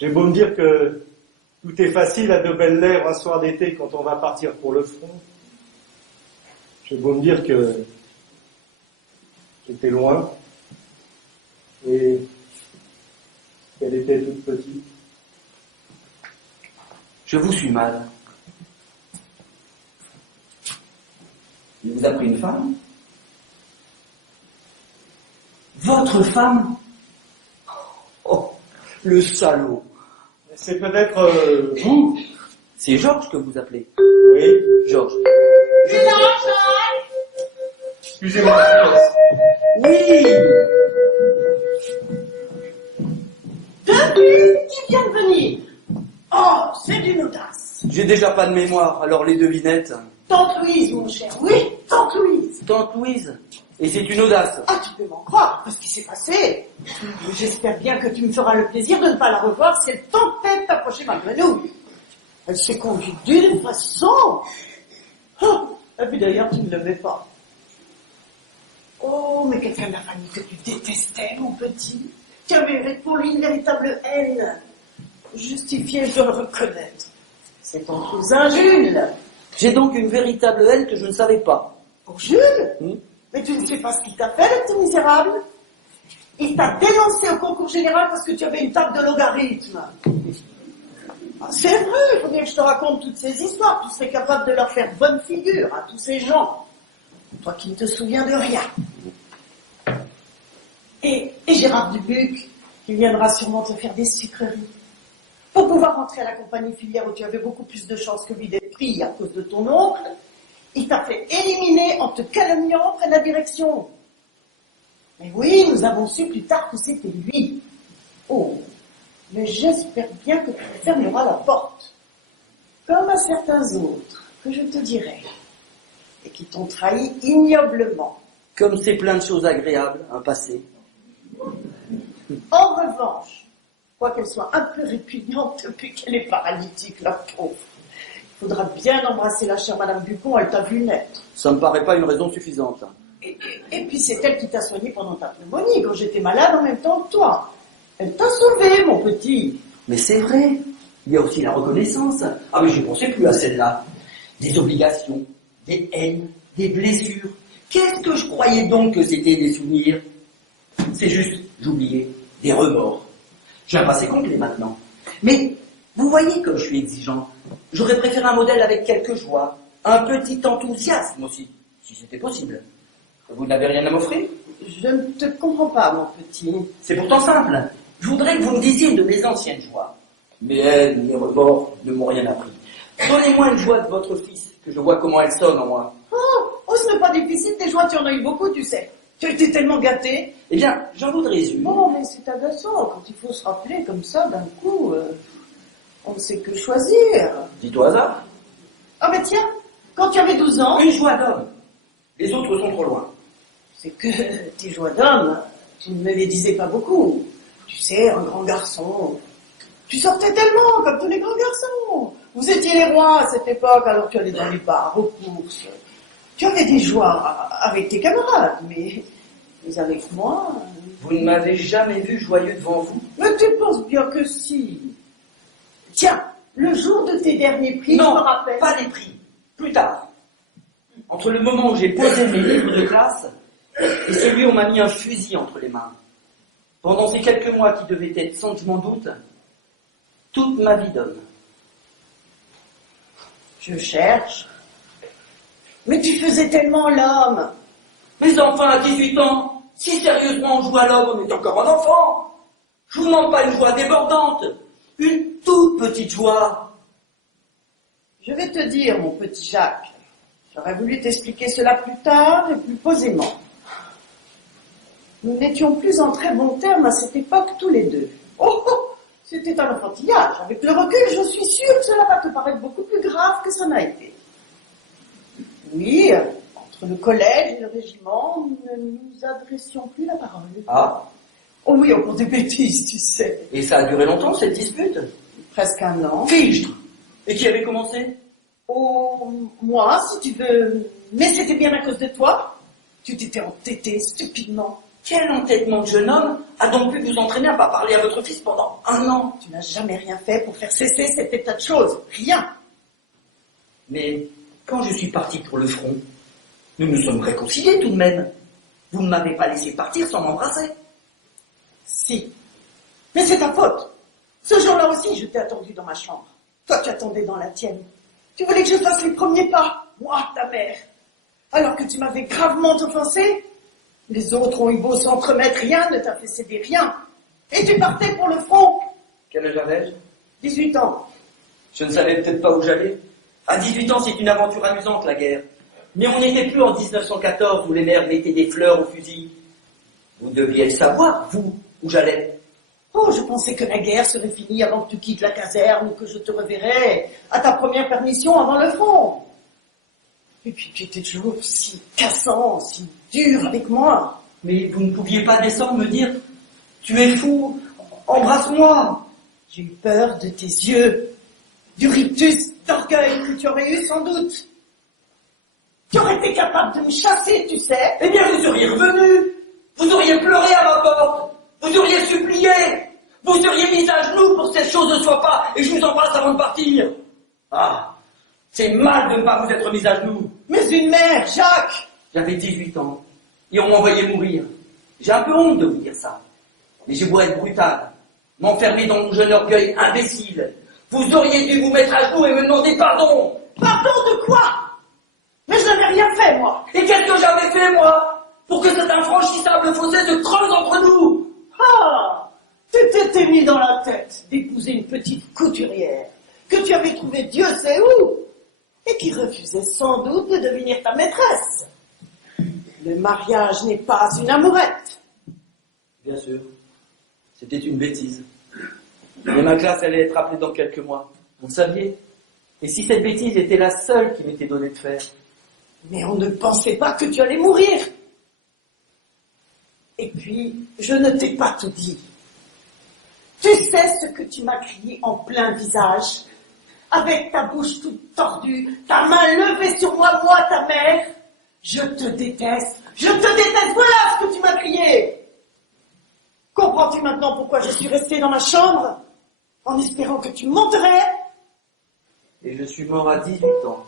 j'ai beau me dire que tout est facile à de belles lèvres un soir d'été quand on va partir pour le front, j'ai beau me dire que j'étais loin et qu'elle était toute petite. Je vous suis mal. Il vous a pris une femme? Votre femme? Oh, le salaud. C'est peut-être vous. C'est Georges que vous appelez? Oui. Georges. Excusez-moi. Oui. Depuis qui vient de venir. Oh, c'est d'une audace. J'ai déjà pas de mémoire, alors les devinettes. Tante Louise, mon cher. Oui, Tante Louise. Tante Louise. Et c'est une audace. Ah, tu peux m'en croire, parce qu'il s'est passé. Mais j'espère bien que tu me feras le plaisir de ne pas la revoir si elle tentait de t'approcher malgré nous. Elle s'est conduite d'une façon. Oh, et puis d'ailleurs, tu ne le veux pas. Oh, mais quelqu'un de la famille que tu détestais, mon petit. Tu avais pour lui une véritable haine. Justifiée, je dois le reconnaître. C'est ton cousin Jules. J'ai donc une véritable haine que je ne savais pas. Oh, Jules? Mais tu ne sais pas ce qu'il t'a fait, le petit misérable? Il t'a dénoncé au concours général parce que tu avais une table de logarithme. Ah, c'est vrai, il faut bien que je te raconte toutes ces histoires. Tu serais capable de leur faire bonne figure à tous ces gens. Toi qui ne te souviens de rien. Et Gérard Dubuc, qui viendra sûrement te faire des sucreries. Pour pouvoir rentrer à la compagnie filière où tu avais beaucoup plus de chances que lui d'être pris à cause de ton oncle, il t'a fait éliminer en te calomniant près de la direction. Mais oui, nous avons su plus tard que c'était lui. Oh, mais j'espère bien que tu fermeras la porte. Comme à certains autres, que je te dirai, et qui t'ont trahi ignoblement. Comme c'est plein de choses agréables, un passé. En revanche, quoiqu'elle soit un peu répugnante depuis qu'elle est paralytique, la pauvre, il faudra bien embrasser la chère Madame Bucon, elle t'a vu naître. Ça me paraît pas une raison suffisante. Et puis c'est elle qui t'a soigné pendant ta pneumonie, quand j'étais malade en même temps que toi. Elle t'a sauvé, mon petit. Mais c'est vrai, il y a aussi la reconnaissance. Ah mais je ne pensais plus à celle-là. Des obligations, des haines, des blessures. Qu'est-ce que je croyais donc que c'était des souvenirs? C'est juste, j'oubliais, des remords. J'ai un passé complet maintenant. Mais vous voyez comme je suis exigeant. J'aurais préféré un modèle avec quelques joies, un petit enthousiasme aussi, si c'était possible. Vous n'avez rien à m'offrir? Je ne te comprends pas, mon petit. C'est pourtant simple. Je voudrais que vous me disiez de mes anciennes joies. Mes haines, mes remords ne m'ont rien appris. Donnez-moi une joie de votre fils, que je vois comment elle sonne en moi. Oh, ce n'est pas difficile, tes joies, tu en as eu beaucoup, tu sais. Tu as été tellement gâté. Eh bien, j'en voudrais une. Bon, mais c'est agaçant, quand il faut se rappeler comme ça, d'un coup, on ne sait que choisir. Dites au hasard. Ah mais tiens, quand tu avais 12 ans... Une joie d'homme. Les autres sont trop loin. C'est que tes joies d'homme, tu ne me les disais pas beaucoup. Tu sais, un grand garçon. Tu sortais tellement, comme tous les grands garçons. Vous étiez les rois à cette époque, alors tu allais dans les bars, aux courses. Tu avais des joies avec tes camarades, mais avec moi... Vous ne m'avez jamais vu joyeux devant vous? Mais tu penses bien que si. Tiens, le jour de tes derniers prix, non, je me rappelle... pas les prix. Plus tard. Entre le moment où j'ai posé mes livres de classe et celui où on m'a mis un fusil entre les mains. Pendant ces quelques mois qui devaient être, sans que je m'en doute, toute ma vie d'homme. Je cherche. Mais tu faisais tellement l'homme. Mais enfin, à 18 ans, si sérieusement on joue à l'homme, on est encore un enfant. Je vous demande pas une joie débordante, une toute petite joie. Je vais te dire, mon petit Jacques, j'aurais voulu t'expliquer cela plus tard et plus posément. Nous n'étions plus en très bons termes à cette époque tous les deux. Oh, c'était un enfantillage. Avec le recul, je suis sûre que cela va te paraître beaucoup plus grave que ça n'a été. Oui, entre le collège et le régiment, nous ne nous adressions plus la parole. Ah? Oh oui, on compte des bêtises, tu sais. Et ça a duré longtemps, cette dispute? Presque un an. Fichtre! Et qui avait commencé? Oh, moi, si tu veux. Mais c'était bien à cause de toi. Tu t'étais entêté stupidement. Quel entêtement de jeune homme a donc pu vous entraîner à pas parler à votre fils pendant un an? Tu n'as jamais rien fait pour faire cesser cet état de choses. Rien. Mais quand je suis parti pour le front, nous nous sommes réconciliés tout de même. Vous ne m'avez pas laissé partir sans m'embrasser. Si. Mais c'est ta faute. Ce jour-là aussi, je t'ai attendu dans ma chambre. Toi, tu attendais dans la tienne. Tu voulais que je fasse les premiers pas, moi, ta mère. Alors que tu m'avais gravement offensé. Les autres ont eu beau s'entremettre, rien ne t'a fait céder, rien. Et tu partais pour le front. Quel âge avais-je? 18 ans. Je ne savais peut-être pas où j'allais. À 18 ans, c'est une aventure amusante, la guerre. Mais on n'était plus en 1914 où les mères mettaient des fleurs au fusil. Vous deviez le savoir, vous, où j'allais. Oh, je pensais que la guerre serait finie avant que tu quittes la caserne ou que je te reverrais à ta première permission avant le front. Et puis tu étais toujours si cassant, si dur avec moi. Mais vous ne pouviez pas descendre me dire « Tu es fou, embrasse-moi !» J'ai eu peur de tes yeux, du rictus d'orgueil que tu aurais eu sans doute. Tu aurais été capable de me chasser, tu sais. Eh bien, vous seriez revenu. Vous auriez pleuré à ma porte. Vous auriez supplié. Vous seriez mis à genoux pour que cette chose ne soit pas et je vous embrasse avant de partir. Ah, c'est mal de ne pas vous être mis à genoux. Mais une mère, Jacques. J'avais 18 ans et on m'envoyait mourir. J'ai un peu honte de vous dire ça. Mais j'ai beau être brutal, m'enfermer dans mon jeune orgueil imbécile. Vous auriez dû vous mettre à genoux et me demander pardon. Pardon de quoi? Mais je n'avais rien fait, moi. Et qu'est-ce que j'avais fait, moi, pour que cet infranchissable fossé se creuse entre nous? Ah, tu t'étais mis dans la tête d'épouser une petite couturière que tu avais trouvée Dieu sait où et qui refusait sans doute de devenir ta maîtresse. Le mariage n'est pas une amourette. Bien sûr, c'était une bêtise. Mais ma classe allait être appelée dans quelques mois. Vous le saviez? Et si cette bêtise était la seule qui m'était donnée de faire? Mais on ne pensait pas que tu allais mourir. Et puis, je ne t'ai pas tout dit. Tu sais ce que tu m'as crié en plein visage, avec ta bouche toute tordue, ta main levée sur moi, ta mère? Je te déteste, voilà ce que tu m'as crié. Comprends-tu maintenant pourquoi je suis restée dans ma chambre, en espérant que tu monterais? Et je suis mort à 18 ans,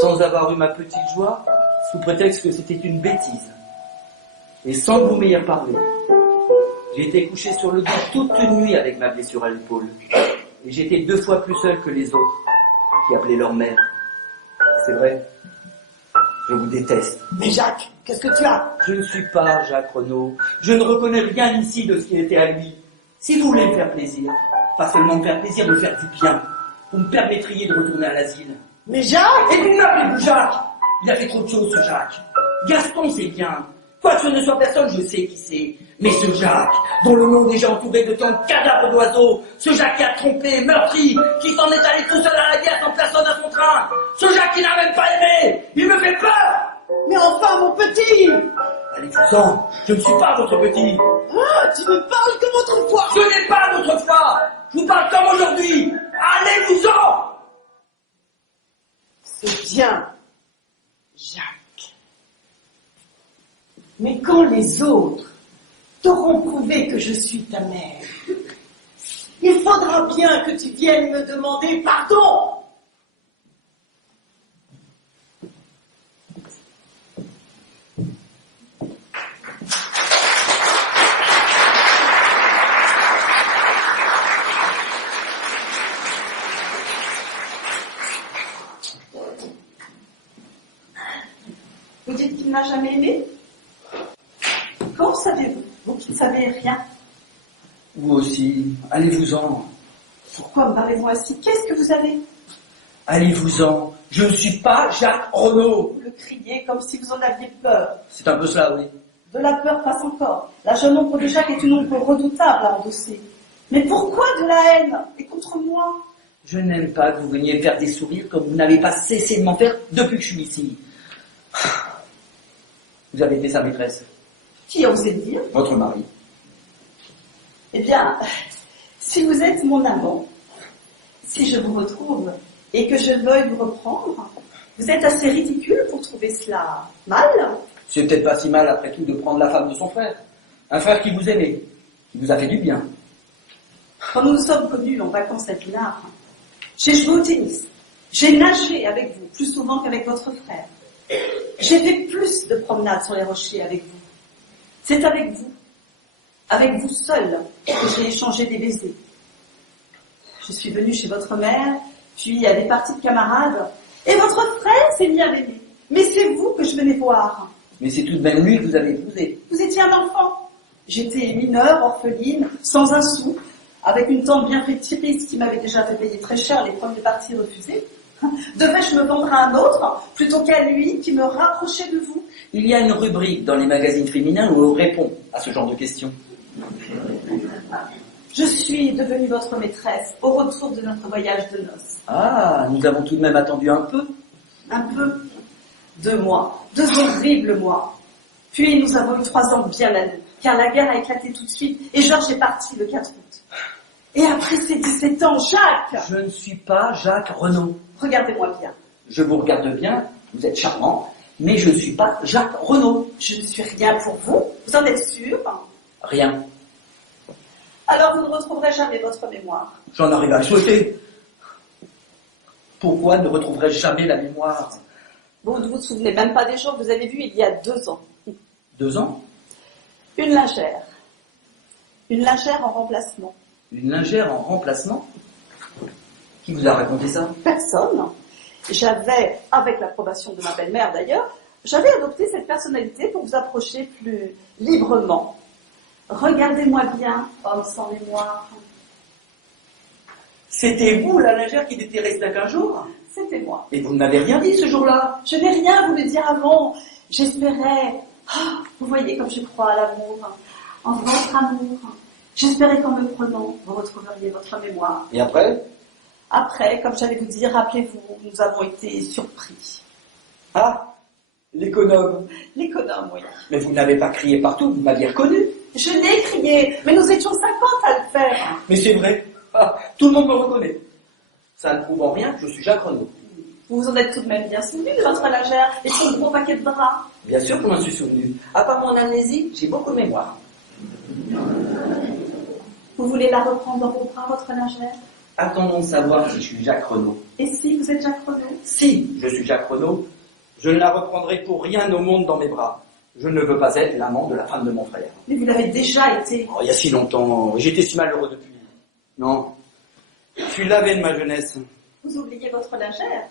sans avoir eu ma petite joie, sous prétexte que c'était une bêtise. Et sans que vous m'ayez parlé, j'ai été couché sur le dos toute une nuit avec ma blessure à l'épaule. Et j'étais 2 fois plus seul que les autres, qui appelaient leur mère. C'est vrai, je vous déteste. Mais Jacques, qu'est-ce que tu as? Je ne suis pas Jacques Renaud. Je ne reconnais rien ici de ce qu'il était à lui. Si vous voulez me faire plaisir, pas seulement me faire plaisir, me faire du bien, vous me permettriez de retourner à l'asile. Mais Jacques! Et puis m'appelez-vous Jacques? Il a fait trop de choses, ce Jacques. Gaston, c'est bien. Quoi que ce ne soit personne, je sais qui c'est. Mais ce Jacques, dont le nom est déjà entouré de tant de cadavres d'oiseaux, ce Jacques qui a trompé, meurtri, qui s'en est allé tout seul à la guerre sans personne à son train, ce Jacques qui n'a même pas aimé, il me fait peur! Mais enfin, mon petit! Allez-vous-en, je ne suis pas votre petit. Ah, tu me parles comme autrefois! Je n'ai pas d'autre foi. Je vous parle comme aujourd'hui. Allez-vous-en! C'est bien, Jacques. Mais quand les autres t'auront prouvé que je suis ta mère, il faudra bien que tu viennes me demander pardon. Vous dites qu'il n'a jamais aimé? Comment savez-vous, vous qui ne savez rien? Vous aussi, allez-vous-en. Pourquoi me parlez-vous ainsi? Qu'est-ce que vous avez? Allez-vous-en. Je ne suis pas Jacques Renaud. Vous le criez comme si vous en aviez peur. C'est un peu cela, oui. De la peur passe encore. La jeune ombre de Jacques est une ombre redoutable à endosser. Mais pourquoi de la haine? Et contre moi? Je n'aime pas que vous veniez faire des sourires comme vous n'avez pas cessé de m'en faire depuis que je suis ici. Vous avez été sa maîtresse. Qui a osé le dire? Votre mari. Eh bien, si vous êtes mon amant, si je vous retrouve et que je veuille vous reprendre, vous êtes assez ridicule pour trouver cela mal. C'est peut-être pas si mal après tout de prendre la femme de son frère. Un frère qui vous aimait, qui vous a fait du bien. Quand nous nous sommes connus en vacances à Pinard, j'ai joué au tennis. J'ai nagé avec vous plus souvent qu'avec votre frère. J'ai fait plus de promenades sur les rochers avec vous. C'est avec vous seul, que j'ai échangé des baisers. Je suis venue chez votre mère, puis à des parties de camarades, et votre frère s'est mis à m'aimer. Mais c'est vous que je venais voir. Mais c'est tout de même lui que vous avez épousé. Vous étiez un enfant. J'étais mineure, orpheline, sans un sou, avec une tante bien fétichiste qui m'avait déjà fait payer très cher les premiers parties refusées. Devais-je me vendre à un autre, plutôt qu'à lui qui me rapprochait de vous? Il y a une rubrique dans les magazines féminins où on répond à ce genre de questions. Je suis devenue votre maîtresse au retour de notre voyage de noces. Ah, nous avons tout de même attendu un peu. Un peu. 2 mois. 2 horribles mois. Puis nous avons eu 3 ans bien à nous, car la guerre a éclaté tout de suite et Georges est parti le 4 août. Et après ces 17 ans, Jacques! Je ne suis pas Jacques Renaud. Regardez-moi bien. Je vous regarde bien, vous êtes charmant, mais je ne suis pas Jacques Renaud. Je ne suis rien pour vous. Vous en êtes sûr? Rien. Alors vous ne retrouverez jamais votre mémoire. J'en arrive à le souhaiter. Pourquoi ne retrouverai-je jamais la mémoire? Vous ne vous souvenez même pas des jours que vous avez vus il y a 2 ans. 2 ans? Une lingère, Une lingère en remplacement. Une lingère en remplacement? Qui vous a raconté ça? Personne. J'avais, avec l'approbation de ma belle-mère d'ailleurs, j'avais adopté cette personnalité pour vous approcher plus librement. Regardez-moi bien, homme sans mémoire. C'était vous, la lingère, qui n'était restée qu'un jour? C'était moi. Et vous ne m'avez rien dit ce jour-là? Je n'ai rien voulu dire avant. J'espérais, vous voyez comme je crois à l'amour, en votre amour. J'espérais qu'en me prenant, vous retrouveriez votre mémoire. Et après? Après, comme j'allais vous dire, rappelez-vous, nous avons été surpris. Ah, l'économe. L'économe, oui. Mais vous n'avez pas crié partout, vous m'aviez reconnu. Je n'ai crié, mais nous étions 50 à le faire. Mais c'est vrai, tout le monde me reconnaît. Ça ne prouve en rien que je suis Jacques Renaud. Vous vous en êtes tout de même bien souvenu de votre lingère et de son gros paquet de draps. Bien sûr que je m'en suis souvenu. À part mon amnésie, j'ai beaucoup de mémoire. Vous voulez la reprendre dans vos bras, votre lingère? Attendons de savoir si je suis Jacques Renaud. Et si vous êtes Jacques Renaud? Si je suis Jacques Renaud, je ne la reprendrai pour rien au monde dans mes bras. Je ne veux pas être l'amant de la femme de mon frère. Mais vous l'avez déjà été. Oh, il y a si longtemps, j'étais si malheureux depuis. Non, je suis lavé de ma jeunesse. Vous oubliez votre lingère.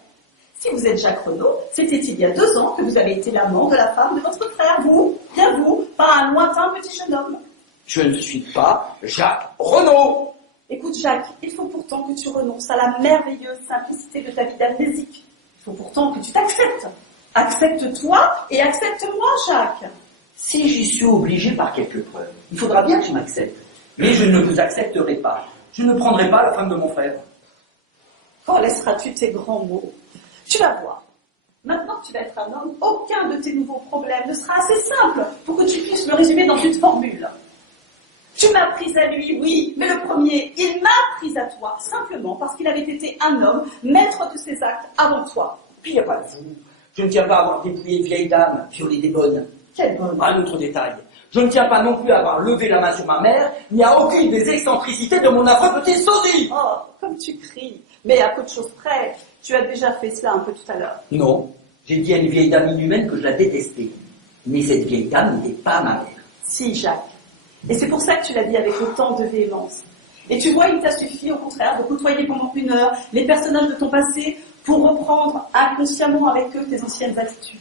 Si vous êtes Jacques Renaud, c'était il y a 2 ans que vous avez été l'amant de la femme de votre frère. Vous, bien vous, pas un lointain petit jeune homme. Je ne suis pas Jacques Renaud. Écoute Jacques, il faut pourtant que tu renonces à la merveilleuse simplicité de ta vie d'amnésique. Il faut pourtant que tu t'acceptes. Accepte-toi et accepte-moi, Jacques. Si j'y suis obligé par quelques preuves, il faudra bien que je m'accepte. Mais je ne vous accepterai pas. Je ne prendrai pas la femme de mon frère. Quand laisseras-tu tes grands mots? Tu vas voir. Maintenant que tu vas être un homme, aucun de tes nouveaux problèmes ne sera assez simple pour que tu puisses le résumer dans une formule. Tu m'as prise à lui, oui, mais le premier, il m'a prise à toi, simplement parce qu'il avait été un homme, maître de ses actes avant toi. Puis il n'y a pas de vous. Je ne tiens pas à avoir dépouillé une vieille dame, violé des bonnes. Quelle bonne. Un autre détail. Je ne tiens pas non plus à avoir levé la main sur ma mère, ni à aucune des excentricités de mon affreux petit sosie. Oh, comme tu cries. Mais à peu de choses près, tu as déjà fait cela un peu tout à l'heure. Non, j'ai dit à une vieille dame inhumaine que je la détestais. Mais cette vieille dame n'était pas ma mère. Si, Jacques. Et c'est pour ça que tu l'as dit avec autant de véhémence. Et tu vois, il t'a suffi, au contraire, de côtoyer pendant 1 heure les personnages de ton passé pour reprendre inconsciemment avec eux tes anciennes attitudes.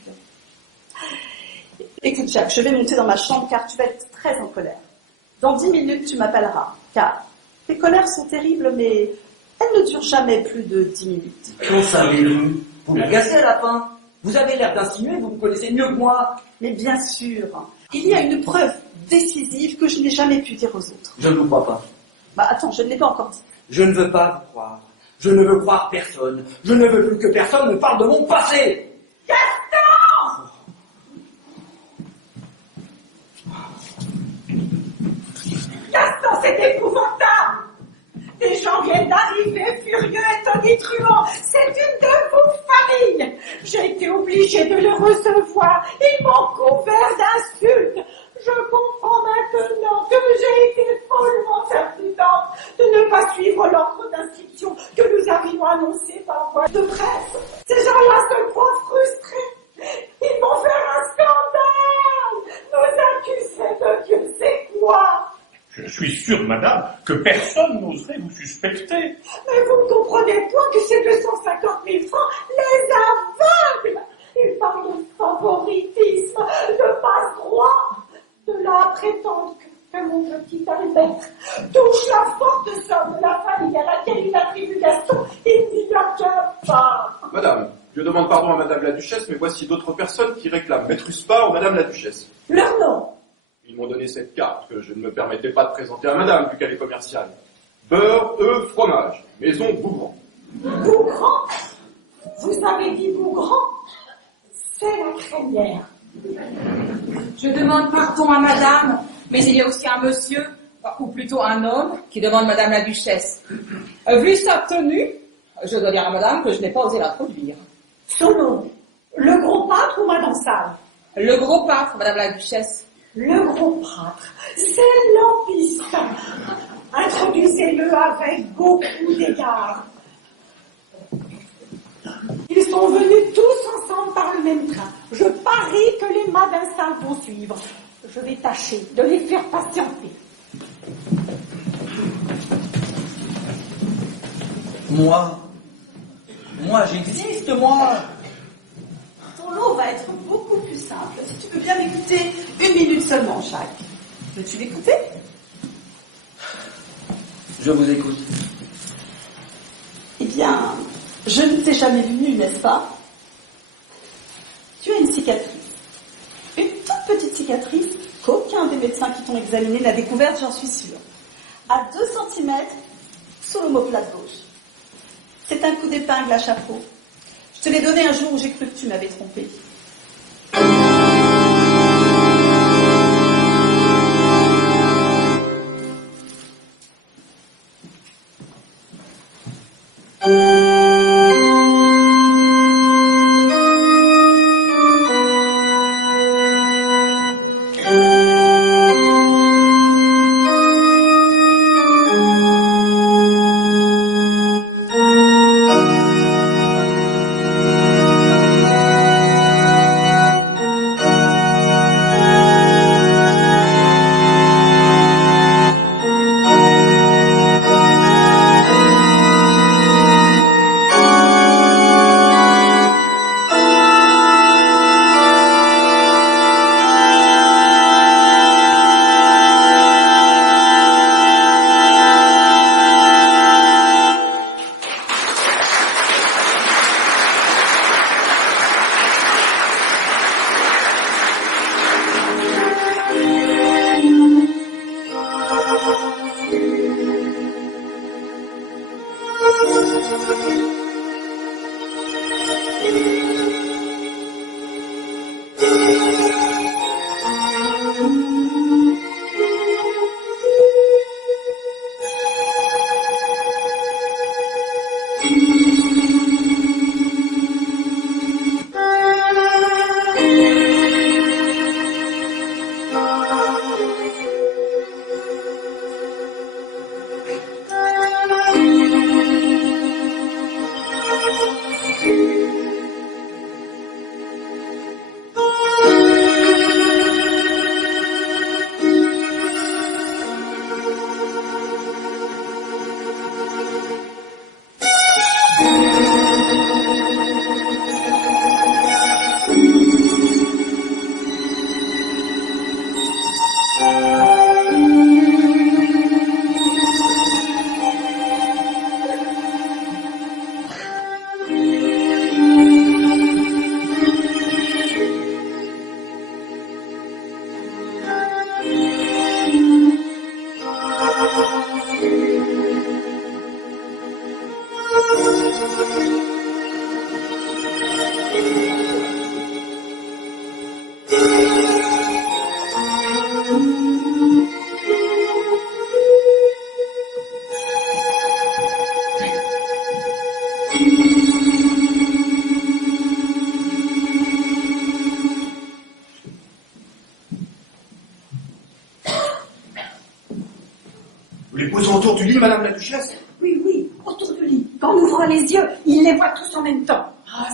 Écoute, Jacques, je vais monter dans ma chambre car tu vas être très en colère. Dans 10 minutes, tu m'appelleras, car tes colères sont terribles, mais elles ne durent jamais plus de 10 minutes. Qu'en savez-vous? Vous l'agacez à la fin. Vous avez l'air d'insinuer, vous me connaissez mieux que moi. Mais bien sûr, il y a une preuve décisive que je n'ai jamais pu dire aux autres. Je ne vous crois pas. Bah attends, je ne l'ai pas encore dit. Je ne veux pas vous croire. Je ne veux croire personne. Je ne veux plus que personne ne parle de mon passé. Gaston! Gaston, c'est épouvantable! Des gens viennent d'arriver, furieux et tonitruants. C'est une de vos familles. J'ai été obligée de les recevoir. Ils m'ont couvert d'insultes. Je comprends maintenant que j'ai été follement imprudente de ne pas suivre l'ordre d'inscription que nous avions annoncé par voie de presse. Ces gens-là se croient frustrés. Ils vont faire un scandale. Nous accuser de Dieu sait quoi. Je suis sûr, madame, que personne n'oserait vous suspecter. Mais vous ne comprenez point que ces 250 000 francs les aveuglent. Ils parlent de favoritisme, de passe-droit. De là à prétendre que mon petit Albert touche la forte somme de la famille à laquelle il attribue Gaston, il n'y a qu'un pas. Madame, je demande pardon à madame la duchesse, mais voici d'autres personnes qui réclament Maître Uspar ou madame la duchesse. Leur nom. Ils m'ont donné cette carte que je ne me permettais pas de présenter à madame, vu qu'elle est commerciale. Beurre, œufs, fromage. Maison Bougrand. Bougrand? Vous avez dit Bougrand? C'est la crémière. Je demande pardon à madame, mais il y a aussi un monsieur, ou plutôt un homme, qui demande madame la duchesse. Vu sa tenue, je dois dire à madame que je n'ai pas osé l'introduire. Son nom. Le gros pâtre ou madame Salle? Le gros pâtre, madame la duchesse. Le gros pâtre, c'est l'ampiste. Introduisez-le avec beaucoup d'égard. Ils sont venus tous ensemble par le même train. Je parie que les Madinsins vont suivre. Je vais tâcher de les faire patienter. Moi, j'existe, moi. Ton lot va être beaucoup plus simple si tu veux bien m'écouter 1 minute seulement, Jacques. Veux-tu l'écouter? Je vous écoute. Eh bien, je ne t'ai jamais venu, n'est-ce pas? Tu as une cicatrice. Une toute petite cicatrice qu'aucun des médecins qui t'ont examiné n'a découverte, j'en suis sûre. À 2 cm sous l'omoplate gauche. C'est un coup d'épingle à chapeau. Je te l'ai donné un jour où j'ai cru que tu m'avais trompé. Vous les posez autour du lit, madame la duchesse? Oui, oui, autour du lit. Quand on ouvre les yeux, il les voit tous en même temps. Ah,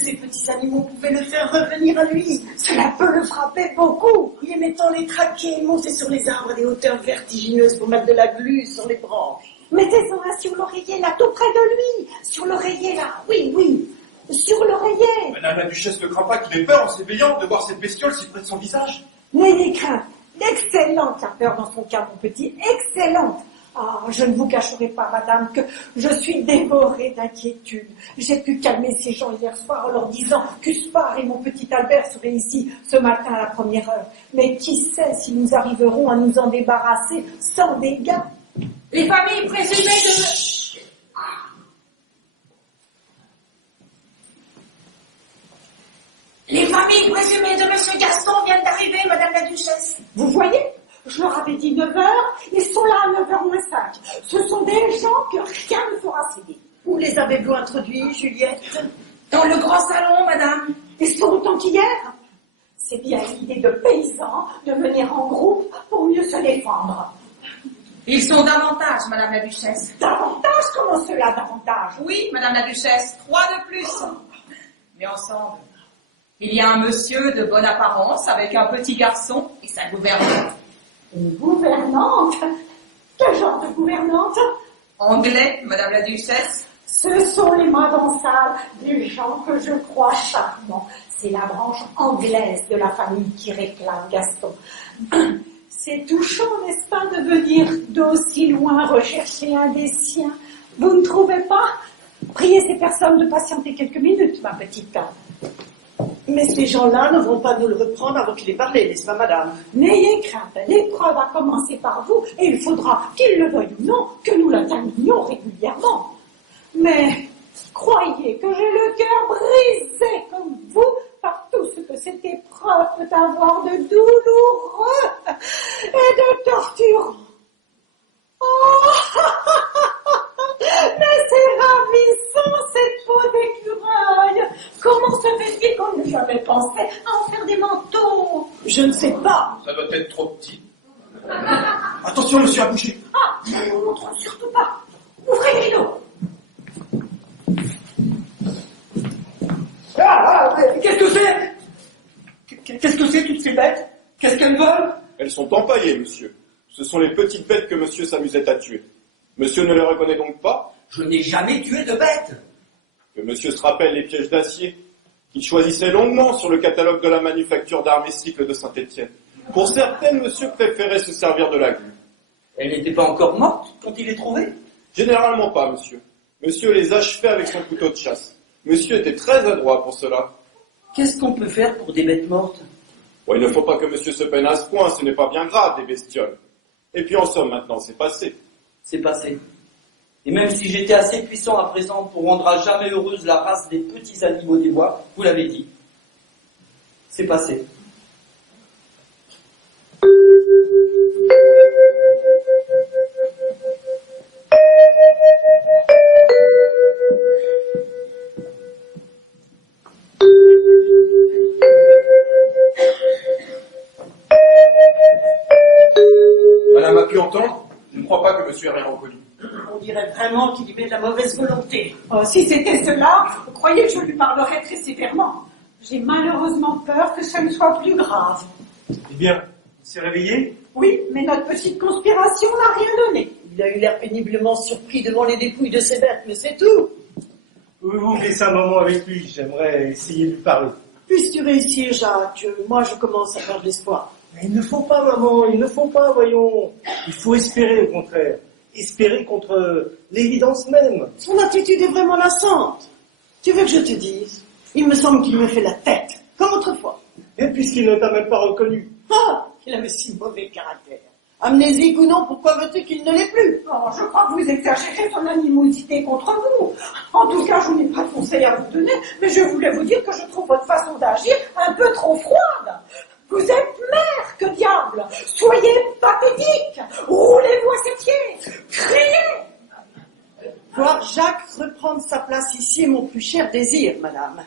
ces petits animaux pouvaient le faire revenir à lui. Cela peut le frapper beaucoup. Oui, mais tant les traquer, monter sur les arbres à des hauteurs vertigineuses pour mettre de la glu sur les branches. Mettez-en un sur l'oreiller, là, tout près de lui. Sur l'oreiller, là. Oui, oui. Sur l'oreiller. Madame la duchesse ne craint pas qu'il ait peur en s'éveillant de voir cette bestiole si près de son visage? N'ayez crainte. Excellente la peur dans son cas, mon petit. Excellente. Ah, je ne vous cacherai pas, madame, que je suis dévorée d'inquiétude. J'ai pu calmer ces gens hier soir en leur disant qu'Uspar et mon petit Albert seraient ici ce matin à la première heure. Mais qui sait si nous arriverons à nous en débarrasser sans dégâts? Les familles présumées de... Les familles présumées de Monsieur Gaston viennent d'arriver, Madame la Duchesse. Vous voyez? Je leur avais dit 9h, ils sont là à 9h moins 5. Ce sont des gens que rien ne fera céder. Où les avez-vous introduits, Juliette? Dans le grand salon, Madame. Ils sont autant qu'hier. C'est bien l'idée de paysans de venir en groupe pour mieux se défendre. Ils sont davantage, Madame la Duchesse. Davantage? Comment cela, davantage? Oui, Madame la Duchesse, 3 de plus. Mais ensemble, il y a un monsieur de bonne apparence avec un petit garçon et sa gouvernante. Une gouvernante? Quel genre de gouvernante? Anglais, Madame la Duchesse? Ce sont les madons sales des gens que je crois charmants. C'est la branche anglaise de la famille qui réclame Gaston. C'est touchant, n'est-ce pas, de venir d'aussi loin rechercher un des siens. Vous ne trouvez pas? Priez ces personnes de patienter quelques minutes, ma petite dame. Mais ces gens-là ne vont pas nous le reprendre avant qu'il ait parlé, n'est-ce pas, madame? N'ayez crainte, l'épreuve a commencé par vous et il faudra, qu'il le veuille ou non, que nous l'examinions régulièrement. Mais croyez que j'ai le cœur brisé comme vous par tout ce que cette épreuve peut avoir de douloureux et de torturant. Oh, mais c'est ravissant cette peau d'écureuil. Comment se fait-il qu'on n'ait jamais pensé à en faire des manteaux? Je ne sais pas. Ça doit être trop petit. Attention, monsieur, à bouger. Ah, ne nous montrons surtout pas. Ouvrez les rideaux. Qu'est-ce que c'est? Qu'est-ce que c'est, toutes ces bêtes? Qu'est-ce qu'elles veulent? Elles sont empaillées, monsieur. Ce sont les petites bêtes que monsieur s'amusait à tuer. Monsieur ne les reconnaît donc pas? Je n'ai jamais tué de bêtes. Que monsieur se rappelle les pièges d'acier qu'il choisissait longuement sur le catalogue de la manufacture d'armes et cycles de Saint-Étienne. Pour certaines, monsieur préférait se servir de la glu. Elle n'était pas encore morte quand il les trouvait? Généralement pas, monsieur. Monsieur les achevait avec son couteau de chasse. Monsieur était très adroit pour cela. Qu'est-ce qu'on peut faire pour des bêtes mortes? Bon, il ne faut pas que monsieur se peine à ce point, ce n'est pas bien grave, des bestioles. Et puis en somme, maintenant, c'est passé. C'est passé. Et même si j'étais assez puissant à présent pour rendre à jamais heureuse la race des petits animaux des bois, vous l'avez dit, c'est passé. Madame a pu entendre? Je ne crois pas que monsieur ait rien reconnu. On dirait vraiment qu'il y met de la mauvaise volonté. Oh, si c'était cela, vous croyez que je lui parlerais très sévèrement? J'ai malheureusement peur que ça ne soit plus grave. Eh bien, il s'est réveillé? Oui, mais notre petite conspiration n'a rien donné. Il a eu l'air péniblement surpris devant les dépouilles de ces bêtes, mais c'est tout. Pouvez-vous laisser un moment avec lui? J'aimerais essayer de lui parler. Puisses-tu réussir, Jacques? Moi, je commence à perdre l'espoir. Mais il ne faut pas, maman, il ne faut pas, voyons. Il faut espérer, au contraire. Espérer contre l'évidence même. Son attitude est vraiment lassante. Tu veux que je te dise? Il me semble qu'il me fait la tête, comme autrefois. Et puisqu'il ne t'a même pas reconnu. Ah, il avait si mauvais caractère. Amnésique ou non, pourquoi veux-tu qu'il ne l'ait plus? Oh, je crois que vous exagérez son animosité contre vous. En tout cas, je n'ai pas de conseil à vous donner, mais je voulais vous dire que je trouve votre façon d'agir un peu trop froide. Vous êtes mère, que diable! Soyez pathétique! Roulez-vous à ses pieds! Criez! Voir Jacques reprendre sa place ici est mon plus cher désir, madame.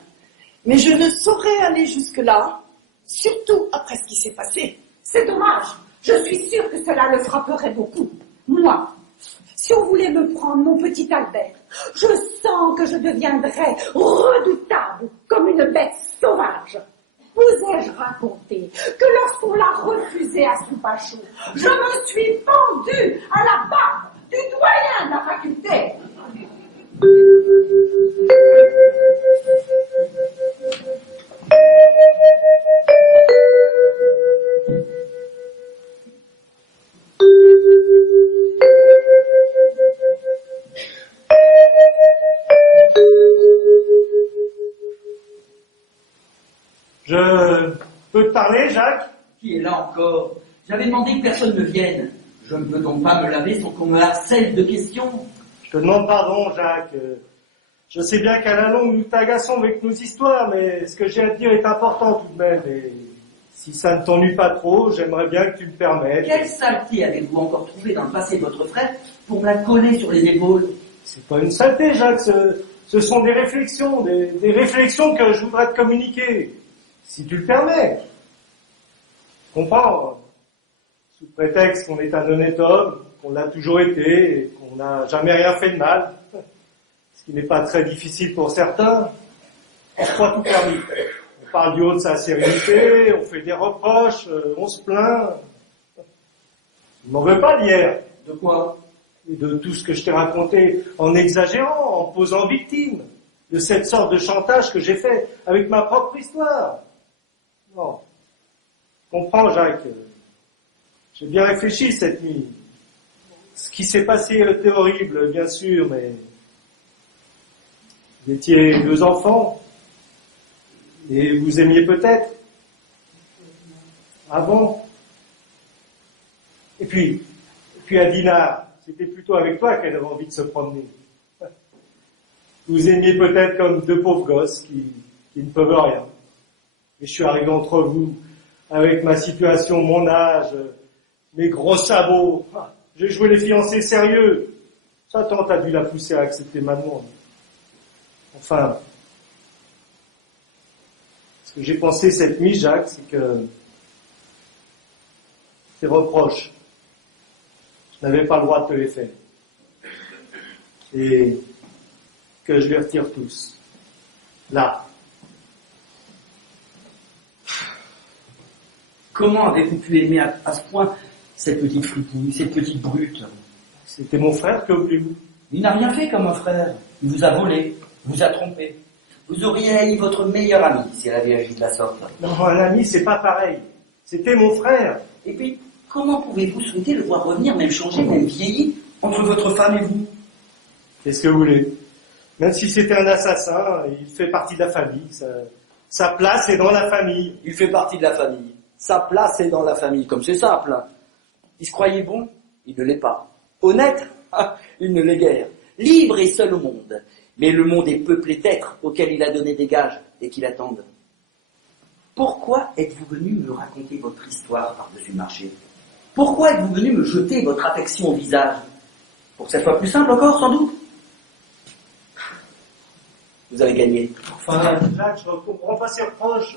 Mais je ne saurais aller jusque-là, surtout après ce qui s'est passé. C'est dommage. Je suis sûre que cela le frapperait beaucoup. Moi, si on voulait me prendre mon petit Albert, je sens que je deviendrais redoutable comme une bête sauvage. Vous ai-je raconté que lorsqu'on l'a refusé à Soupachou, je me suis pendue à la barbe du doyen de la faculté. Je peux te parler, Jacques? Qui est là encore? J'avais demandé que personne ne vienne. Je ne peux donc pas me laver sans qu'on me harcèle de questions. Je te demande pardon, Jacques. Je sais bien qu'à la longue, nous t'agaçons avec nos histoires, mais ce que j'ai à te dire est important tout de même. Et si ça ne t'ennuie pas trop, j'aimerais bien que tu me permettes. Quelle saleté avez-vous encore trouvé dans le passé de votre frère pour me la coller sur les épaules? C'est pas une saleté, Jacques. Ce sont des réflexions, des réflexions que je voudrais te communiquer. Si tu le permets. Comprends? Sous prétexte qu'on est un honnête homme, qu'on l'a toujours été, et qu'on n'a jamais rien fait de mal. Ce qui n'est pas très difficile pour certains. On se croit tout permis. On parle du haut de sa sérénité, on fait des reproches, on se plaint. Je m'en veux pas d'hier. De quoi? et de tout ce que je t'ai raconté en exagérant, en posant victime de cette sorte de chantage que j'ai fait avec ma propre histoire. Non. Comprends, Jacques. J'ai bien réfléchi cette nuit. Ce qui s'est passé était horrible, bien sûr, mais vous étiez 2 enfants et vous aimiez peut-être avant. Et puis Adina, c'était plutôt avec toi qu'elle avait envie de se promener. Vous aimiez peut-être comme 2 pauvres gosses qui ne peuvent rien. Et je suis arrivé entre vous avec ma situation, mon âge, mes gros sabots. J'ai joué les fiancés sérieux. Sa tante a dû la pousser à accepter ma demande. Enfin, ce que j'ai pensé cette nuit, Jacques, c'est que tes reproches, je n'avais pas le droit de te les faire. Et que je les retire tous. Là. Comment avez-vous pu aimer à ce point cette petite fripouille, cette petite brute? C'était mon frère, que voulez-vous? Il n'a rien fait comme un frère. Il vous a volé, vous a trompé. Vous auriez haï votre meilleur ami si elle avait agi de la sorte. Non, un ami, c'est pas pareil. C'était mon frère. Et puis, comment pouvez-vous souhaiter le voir revenir, même changer, même vieilli, entre votre femme et vous? Qu'est-ce que vous voulez? Même si c'était un assassin, il fait partie de la famille. Sa place est dans la famille. Il fait partie de la famille. Sa place est dans la famille, comme c'est simple. Il se croyait bon, il ne l'est pas. Honnête, il ne l'est guère. Libre et seul au monde. Mais le monde est peuplé d'êtres auxquels il a donné des gages et qui l'attendent. Pourquoi êtes-vous venu me raconter votre histoire par-dessus le marché? Pourquoi êtes-vous venu me jeter votre affection au visage? Pour que ça soit plus simple encore, sans doute? Vous avez gagné. Enfin, Jacques, je ne comprends pas ces reproches.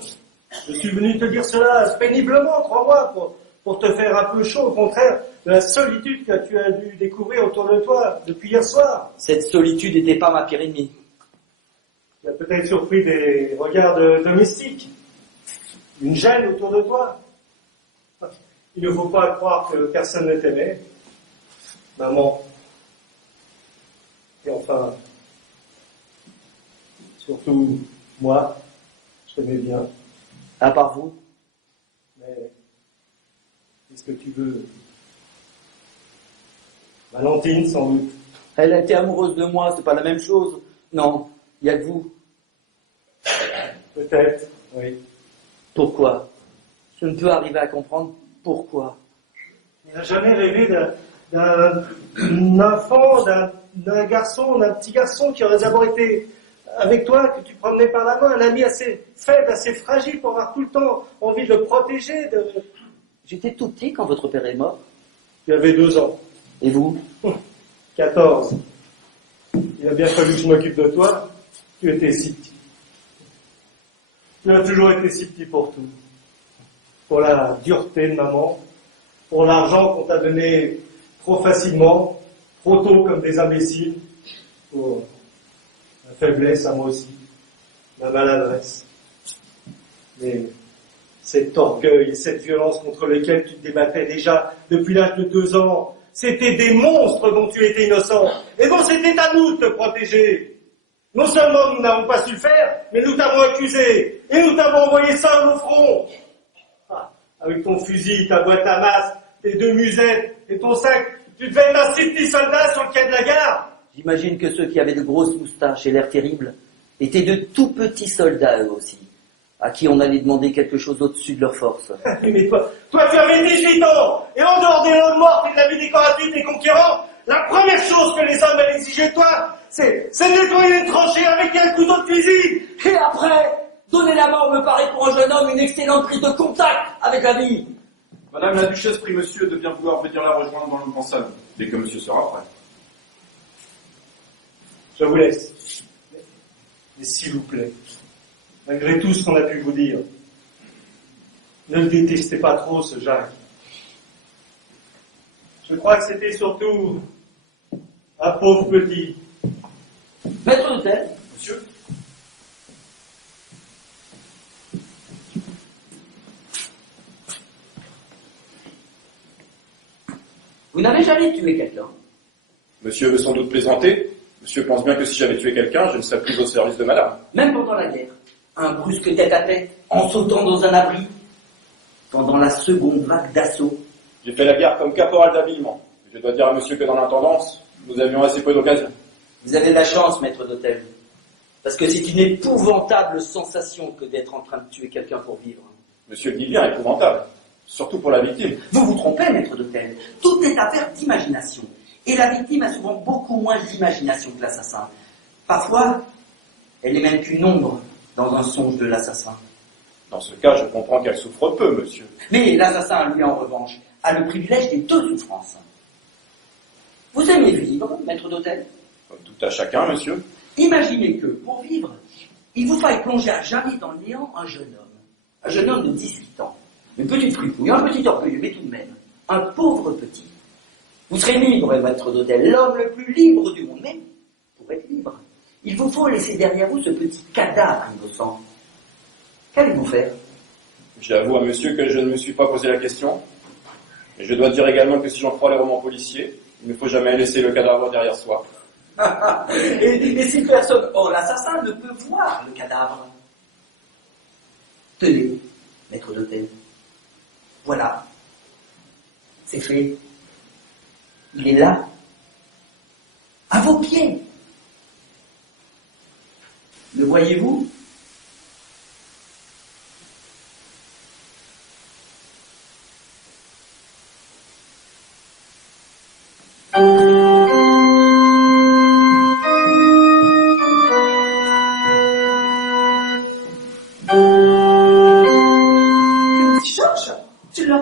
Je suis venu te dire cela péniblement, crois-moi, pour te faire un peu chaud, au contraire de la solitude que tu as dû découvrir autour de toi depuis hier soir. Cette solitude n'était pas ma pire ennemie. Tu as peut-être surpris des regards domestiques, une gêne autour de toi. Il ne faut pas croire que personne ne t'aimait. Maman. Et enfin, surtout moi, je t'aimais bien. À part vous. Mais qu'est-ce que tu veux? Valentine, sans doute. Elle a été amoureuse de moi, c'est pas la même chose. Non, il y a que vous. Peut-être, oui. Pourquoi? Je ne peux arriver à comprendre pourquoi. Il n'a jamais rêvé d'un enfant, d'un garçon, d'un petit garçon qui aurait d'abord été avec toi, que tu promenais par la main, un ami assez faible, assez fragile pour avoir tout le temps envie de le protéger. J'étais tout petit quand votre père est mort. Tu avais 2 ans. Et vous? 14. Il a bien fallu que je m'occupe de toi. Tu étais si petit. Tu as toujours été si petit pour tout. Pour la dureté de maman, pour l'argent qu'on t'a donné trop facilement, trop tôt comme des imbéciles, pour la faiblesse à moi aussi, la maladresse. Mais cet orgueil et cette violence contre lesquels tu te débattais déjà depuis l'âge de 2 ans, c'était des monstres dont tu étais innocent, et dont c'était à nous de te protéger. Non seulement nous n'avons pas su le faire, mais nous t'avons accusé, et nous t'avons envoyé ça au front. Ah, avec ton fusil, ta boîte à masse, tes 2 musettes et ton sac, tu devais être un si petit soldat sur le quai de la gare. J'imagine que ceux qui avaient de grosses moustaches et l'air terrible étaient de tout petits soldats eux aussi, à qui on allait demander quelque chose au-dessus de leur force. Mais toi tu avais 18 ans, et en dehors des lots morts et de la vie décorative des conquérants, la première chose que les hommes allaient exiger de toi, c'est de nettoyer les tranchées avec un couteau de cuisine. Et après, donner la mort me paraît pour un jeune homme une excellente prise de contact avec la vie. Madame la Duchesse prie monsieur de bien vouloir venir la rejoindre dans le grand salon, dès que monsieur sera prêt. Je vous laisse. Mais s'il vous plaît, malgré tout ce qu'on a pu vous dire, ne le détestez pas trop, ce Jacques. Je crois que c'était surtout un pauvre petit. Maître d'hôtel. Monsieur? Vous n'avez jamais tué quelqu'un? Monsieur veut sans doute plaisanter. Monsieur pense bien que si j'avais tué quelqu'un, je ne serais plus au service de madame. Même pendant la guerre, un brusque tête-à-tête, en sautant dans un abri, pendant la seconde vague d'assaut. J'ai fait la guerre comme caporal d'habillement. Je dois dire à monsieur que dans l'intendance, nous avions assez peu d'occasions. Vous avez de la chance, maître d'hôtel. Parce que c'est une épouvantable sensation que d'être en train de tuer quelqu'un pour vivre. Monsieur le dit bien, épouvantable. Surtout pour la victime. Vous vous trompez, maître d'hôtel. Tout est affaire d'imagination. Et la victime a souvent beaucoup moins d'imagination que l'assassin. Parfois, elle n'est même qu'une ombre dans un songe de l'assassin. Dans ce cas, je comprends qu'elle souffre peu, monsieur. Mais l'assassin, lui, en revanche, a le privilège des deux souffrances. Vous aimez vivre, maître d'hôtel? Comme tout à chacun, monsieur. Imaginez que, pour vivre, il vous faille plonger à jamais dans le néant un jeune homme. Un jeune homme de 18 ans. Une petite fripouille, un petit orgueilleux, mais tout de même. Un pauvre petit. Vous serez libre, maître d'hôtel, l'homme le plus libre du monde. Mais, pour être libre, il vous faut laisser derrière vous ce petit cadavre innocent. Qu'allez-vous faire? J'avoue à monsieur que je ne me suis pas posé la question. Et je dois dire également que si j'en crois les romans policiers, il ne faut jamais laisser le cadavre derrière soi. et si personne, l'assassin ne peut voir le cadavre. Tenez, maître d'hôtel. Voilà. C'est fait. Il est là. À vos pieds. Le voyez-vous?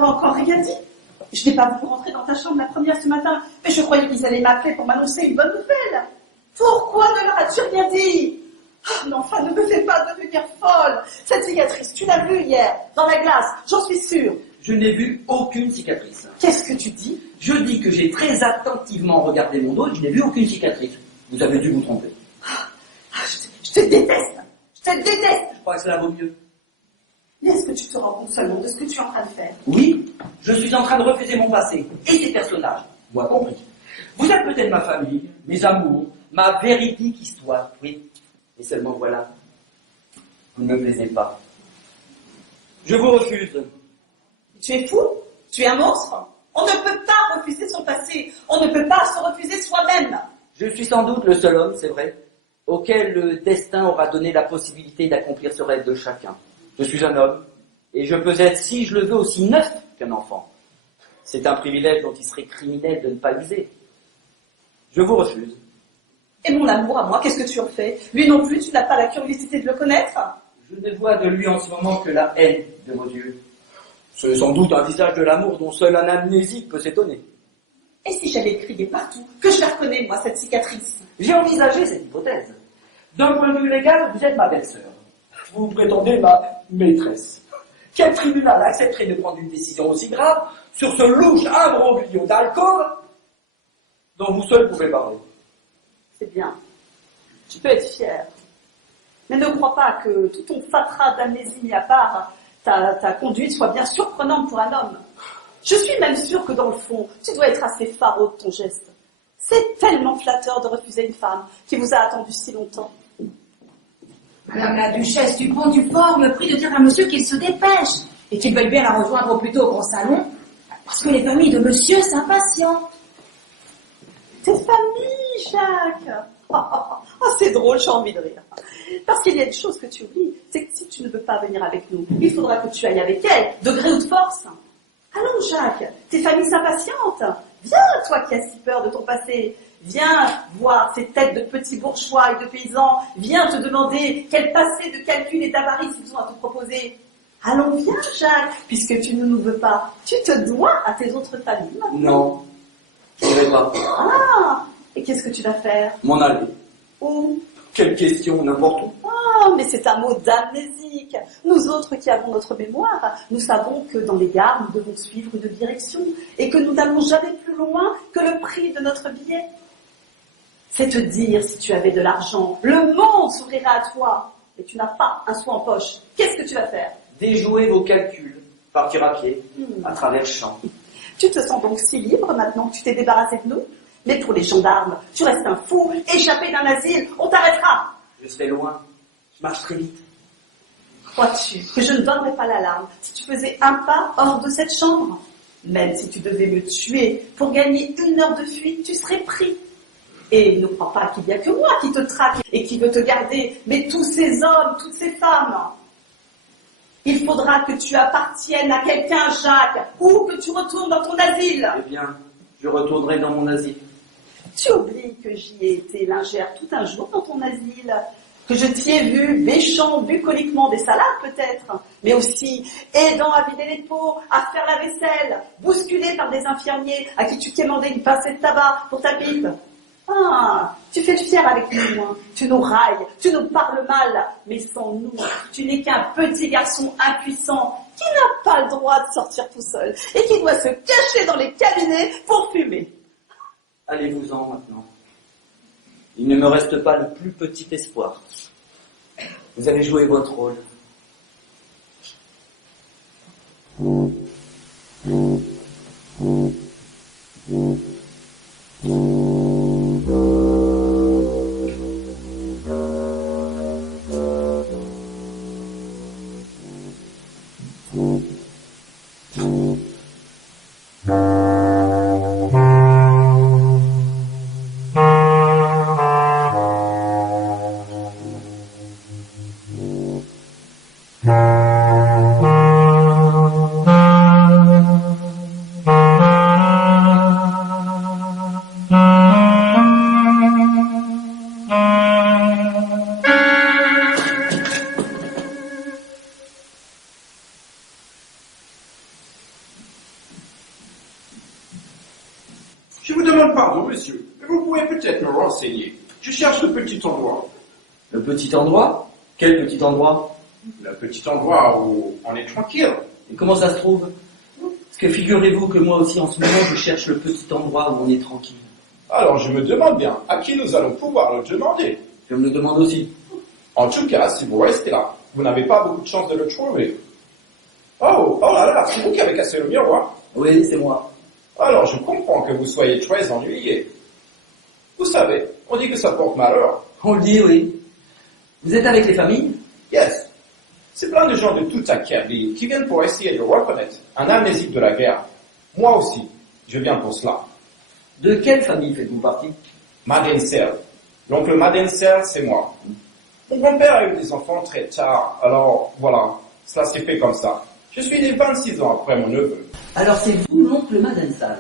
Encore rien dit. Je n'ai pas voulu rentrer dans ta chambre la première ce matin, mais je croyais qu'ils allaient m'appeler pour m'annoncer une bonne nouvelle. Pourquoi ne leur as-tu rien dit? Oh, mais enfin, ne me fais pas devenir folle. Cette cicatrice, tu l'as vue hier, dans la glace, j'en suis sûre. Je n'ai vu aucune cicatrice. Qu'est-ce que tu dis? Je dis que j'ai très attentivement regardé mon dos et je n'ai vu aucune cicatrice. Vous avez dû vous tromper. Je te déteste. Je te déteste. Je crois que cela vaut mieux. Mais est-ce que tu te rends compte seulement de ce que tu es en train de faire? Oui, je suis en train de refuser mon passé et ses personnages, moi compris. Vous êtes peut-être ma famille, mes amours, ma véridique histoire, oui. Et seulement voilà, vous ne me plaisez pas. Je vous refuse. Tu es fou? Tu es un monstre? On ne peut pas refuser son passé. On ne peut pas se refuser soi-même. Je suis sans doute le seul homme, c'est vrai, auquel le destin aura donné la possibilité d'accomplir ce rêve de chacun. Je suis un homme, et je peux être, si je le veux, aussi neuf qu'un enfant. C'est un privilège dont il serait criminel de ne pas user. Je vous refuse. Et mon amour à moi, qu'est-ce que tu en fais? Lui non plus, tu n'as pas la curiosité de le connaître? Je ne vois de lui en ce moment que la haine de vos yeux. C'est sans doute un visage de l'amour dont seul un amnésique peut s'étonner. Et si j'avais crié partout, que je la reconnais, moi, cette cicatrice? J'ai envisagé cette hypothèse. D'un point de vue légal, vous êtes ma belle-sœur. Vous prétendez ma maîtresse. Quel tribunal accepterait de prendre une décision aussi grave sur ce louche imbroglio d'alcool dont vous seul pouvez parler? C'est bien. Tu peux être fier. Mais ne crois pas que tout ton fatras d'amnésie mis à part, ta conduite soit bien surprenante pour un homme. Je suis même sûre que dans le fond, tu dois être assez faraud de ton geste. C'est tellement flatteur de refuser une femme qui vous a attendu si longtemps. Madame la duchesse du Pont du Port me prie de dire à monsieur qu'il se dépêche et qu'il veuille bien la rejoindre au plus tôt au grand salon, parce que les familles de monsieur s'impatientent. Tes familles, Jacques! C'est drôle, j'ai envie de rire. Parce qu'il y a une chose que tu oublies, c'est que si tu ne veux pas venir avec nous, il faudra que tu ailles avec elle, de gré ou de force. Allons, Jacques, tes familles s'impatientent. Viens, toi qui as si peur de ton passé. Viens voir ces têtes de petits bourgeois et de paysans. Viens te demander quel passé de calcul et d'avarice ils ont à te proposer. Allons, viens, Jacques, puisque tu ne nous veux pas. Tu te dois à tes autres familles maintenant. Non, je ne vais pas. Ah, et qu'est-ce que tu vas faire? M'en aller. Où? Quelle question, n'importe où. Ah, mais c'est un mot d'amnésique. Nous autres qui avons notre mémoire, nous savons que dans les gares, nous devons suivre une direction et que nous n'allons jamais plus loin que le prix de notre billet. C'est te dire si tu avais de l'argent, le monde s'ouvrira à toi, mais tu n'as pas un sou en poche. Qu'est-ce que tu vas faire? Déjouer vos calculs, partir à pied, à travers champs. Tu te sens donc si libre maintenant que tu t'es débarrassé de nous? Mais pour les gendarmes, tu restes un fou, échappé d'un asile, on t'arrêtera. Je serai loin. Je marche très vite. Crois-tu que je ne donnerais pas l'alarme si tu faisais un pas hors de cette chambre? Même si tu devais me tuer pour gagner 1 heure de fuite, tu serais pris. Et ne crois pas qu'il n'y a que moi qui te traque et qui veut te garder, mais tous ces hommes, toutes ces femmes. Il faudra que tu appartiennes à quelqu'un, Jacques, ou que tu retournes dans ton asile. Eh bien, je retournerai dans mon asile. Tu oublies que j'y ai été lingère tout un jour dans ton asile, que je t'y ai vu bêchant bucoliquement des salades peut-être, mais aussi aidant à vider les pots, à faire la vaisselle, bousculé par des infirmiers à qui tu quémandais une pincée de tabac pour ta pipe. Ah, tu fais le fier avec nous, hein. Tu nous railles, tu nous parles mal, mais sans nous, tu n'es qu'un petit garçon impuissant qui n'a pas le droit de sortir tout seul et qui doit se cacher dans les cabinets pour fumer. Allez-vous-en maintenant. Il ne me reste pas le plus petit espoir. Vous avez joué votre rôle. Je vous demande pardon, monsieur, mais vous pouvez peut-être me renseigner. Je cherche le petit endroit. Le petit endroit? Quel petit endroit? Le petit endroit où on est tranquille. Et comment ça se trouve? Parce que figurez-vous que moi aussi en ce moment je cherche le petit endroit où on est tranquille. Alors je me demande bien à qui nous allons pouvoir le demander. Je me le demande aussi. En tout cas, si vous restez là, vous n'avez pas beaucoup de chance de le trouver. Oh là là, c'est vous qui avez cassé le miroir. Oui, c'est moi. Alors je comprends que vous soyez très ennuyé. Vous savez, on dit que ça porte malheur. On le dit, oui. Vous êtes avec les familles? Yes. C'est plein de gens de toute Acadie qui viennent pour essayer de reconnaître un amnésique de la guerre. Moi aussi, je viens pour cela. De quelle famille faites-vous partie? Madensel. L'oncle Madensel, c'est moi. Mon grand-père a eu des enfants très tard, alors voilà, cela s'est fait comme ça. Je suis né 26 ans après mon neveu. Alors c'est vous l'oncle Madensal?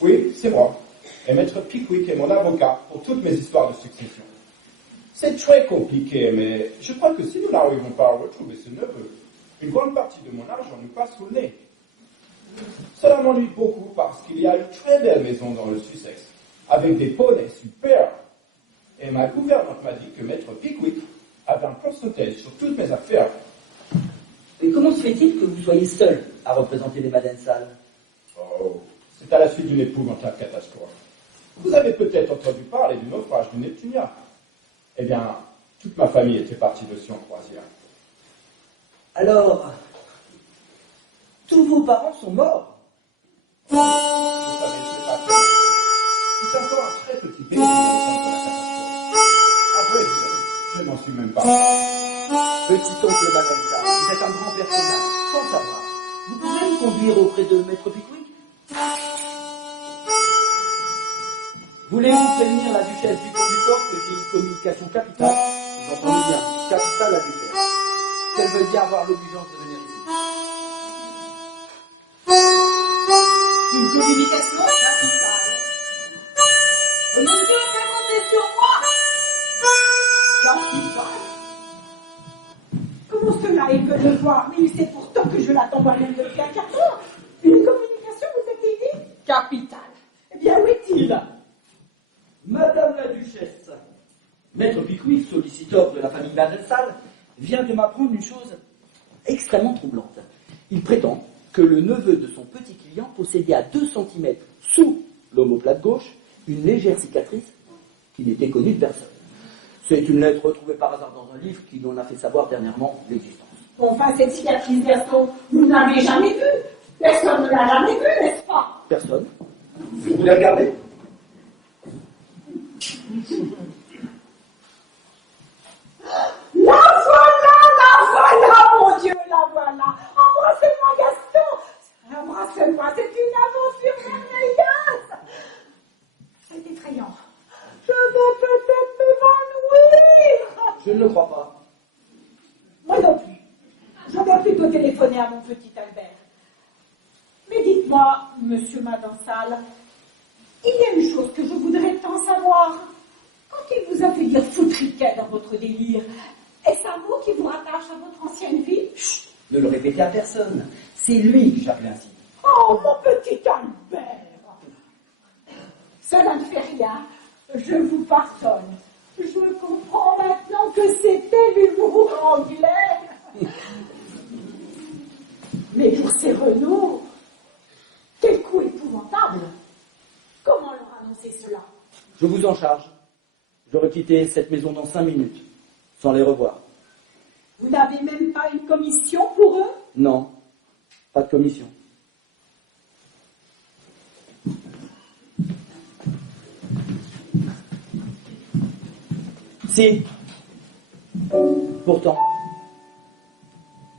Oui, c'est moi. Et Maître Pickwick est mon avocat pour toutes mes histoires de succession. C'est très compliqué, mais je crois que si nous n'arrivons pas à retrouver ce neveu, une bonne partie de mon argent nous passe sous le nez. Cela m'ennuie beaucoup parce qu'il y a une très belle maison dans le Sussex, avec des poneys super. Et ma gouvernante m'a dit que Maître Pickwick avait un pourcentage sur toutes mes affaires. Et comment se fait-il que vous soyez seul à représenter les Madensal? Oh, c'est à la suite d'une épouvantable catastrophe. Vous avez peut-être entendu parler du naufrage du Neptunia. Eh bien, toute ma famille était partie dessus en croisière. Alors, tous vos parents sont morts? Vous savez, c'est pas très bien. C'est encore un très petit pays qui a la catastrophe. Après, je n'en suis même pas. Petit oncle Madensal, vous êtes un grand personnage, sans savoir. Vous pouvez me conduire auprès de Maître Pickwick? Voulez-vous prévenir la duchesse du Pont-du-Fort que j'ai une communication capitale? J'entends bien, capitale à lui faire. Qu'elle veut bien avoir l'obligeance de venir ici. Une communication capitale. Monsieur, faites compter sur moi. Capitale. Comment cela est que de voir? Mais c'est pourtant que je l'attends moi-même depuis un quart d'heure. Une communication, vous avez dit? Capitale. Eh bien, où est-il? Madame la duchesse, Maître Pickwick, solliciteur de la famille Madensal, vient de m'apprendre une chose extrêmement troublante. Il prétend que le neveu de son petit client possédait à 2 cm sous l'omoplate gauche une légère cicatrice qui n'était connue de personne. C'est une lettre retrouvée par hasard dans un livre qui nous en a fait savoir dernièrement l'existence. Enfin, cette cicatrice, Gaston, vous ne l'avez jamais vue. Personne ne l'a jamais vue, n'est-ce pas? Personne. Vous la regardez? La voilà, mon Dieu, la voilà. Embrassez-moi, Gaston. Embrassez-moi, c'est une aventure merveilleuse. C'est effrayant. Je vais peut-être m'évanouir. Je ne le crois pas. Moi non plus. Je dois plutôt téléphoner à mon petit Albert. Mais dites-moi, monsieur Madansal, il y a une chose que je voudrais tant savoir. Quand il vous a fait dire foutriquet dans votre délire, est-ce un mot qui vous rattache à votre ancienne vie? Chut, ne le répétez à personne. C'est lui qui j'appelle ainsi. Oh, mon petit Albert! Cela ne fait rien. Je vous pardonne. Je comprends maintenant que c'était l'humour anglais. Mais pour ces Renaud, quel coup épouvantable! Comment leur annoncer cela? Je vous en charge. J'aurais quitté cette maison dans 5 minutes, sans les revoir. Vous n'avez même pas une commission pour eux? Non, pas de commission. Si. Pourtant,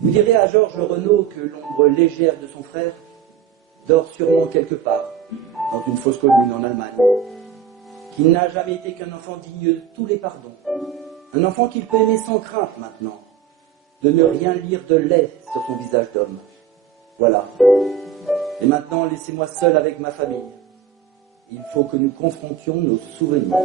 vous direz à Georges Renaud que l'ombre légère de son frère dort sûrement quelque part, dans une fosse commune en Allemagne, qu'il n'a jamais été qu'un enfant digne de tous les pardons, un enfant qu'il peut aimer sans crainte maintenant, de ne rien lire de laid sur son visage d'homme. Voilà. Et maintenant, laissez-moi seul avec ma famille. Il faut que nous confrontions nos souvenirs.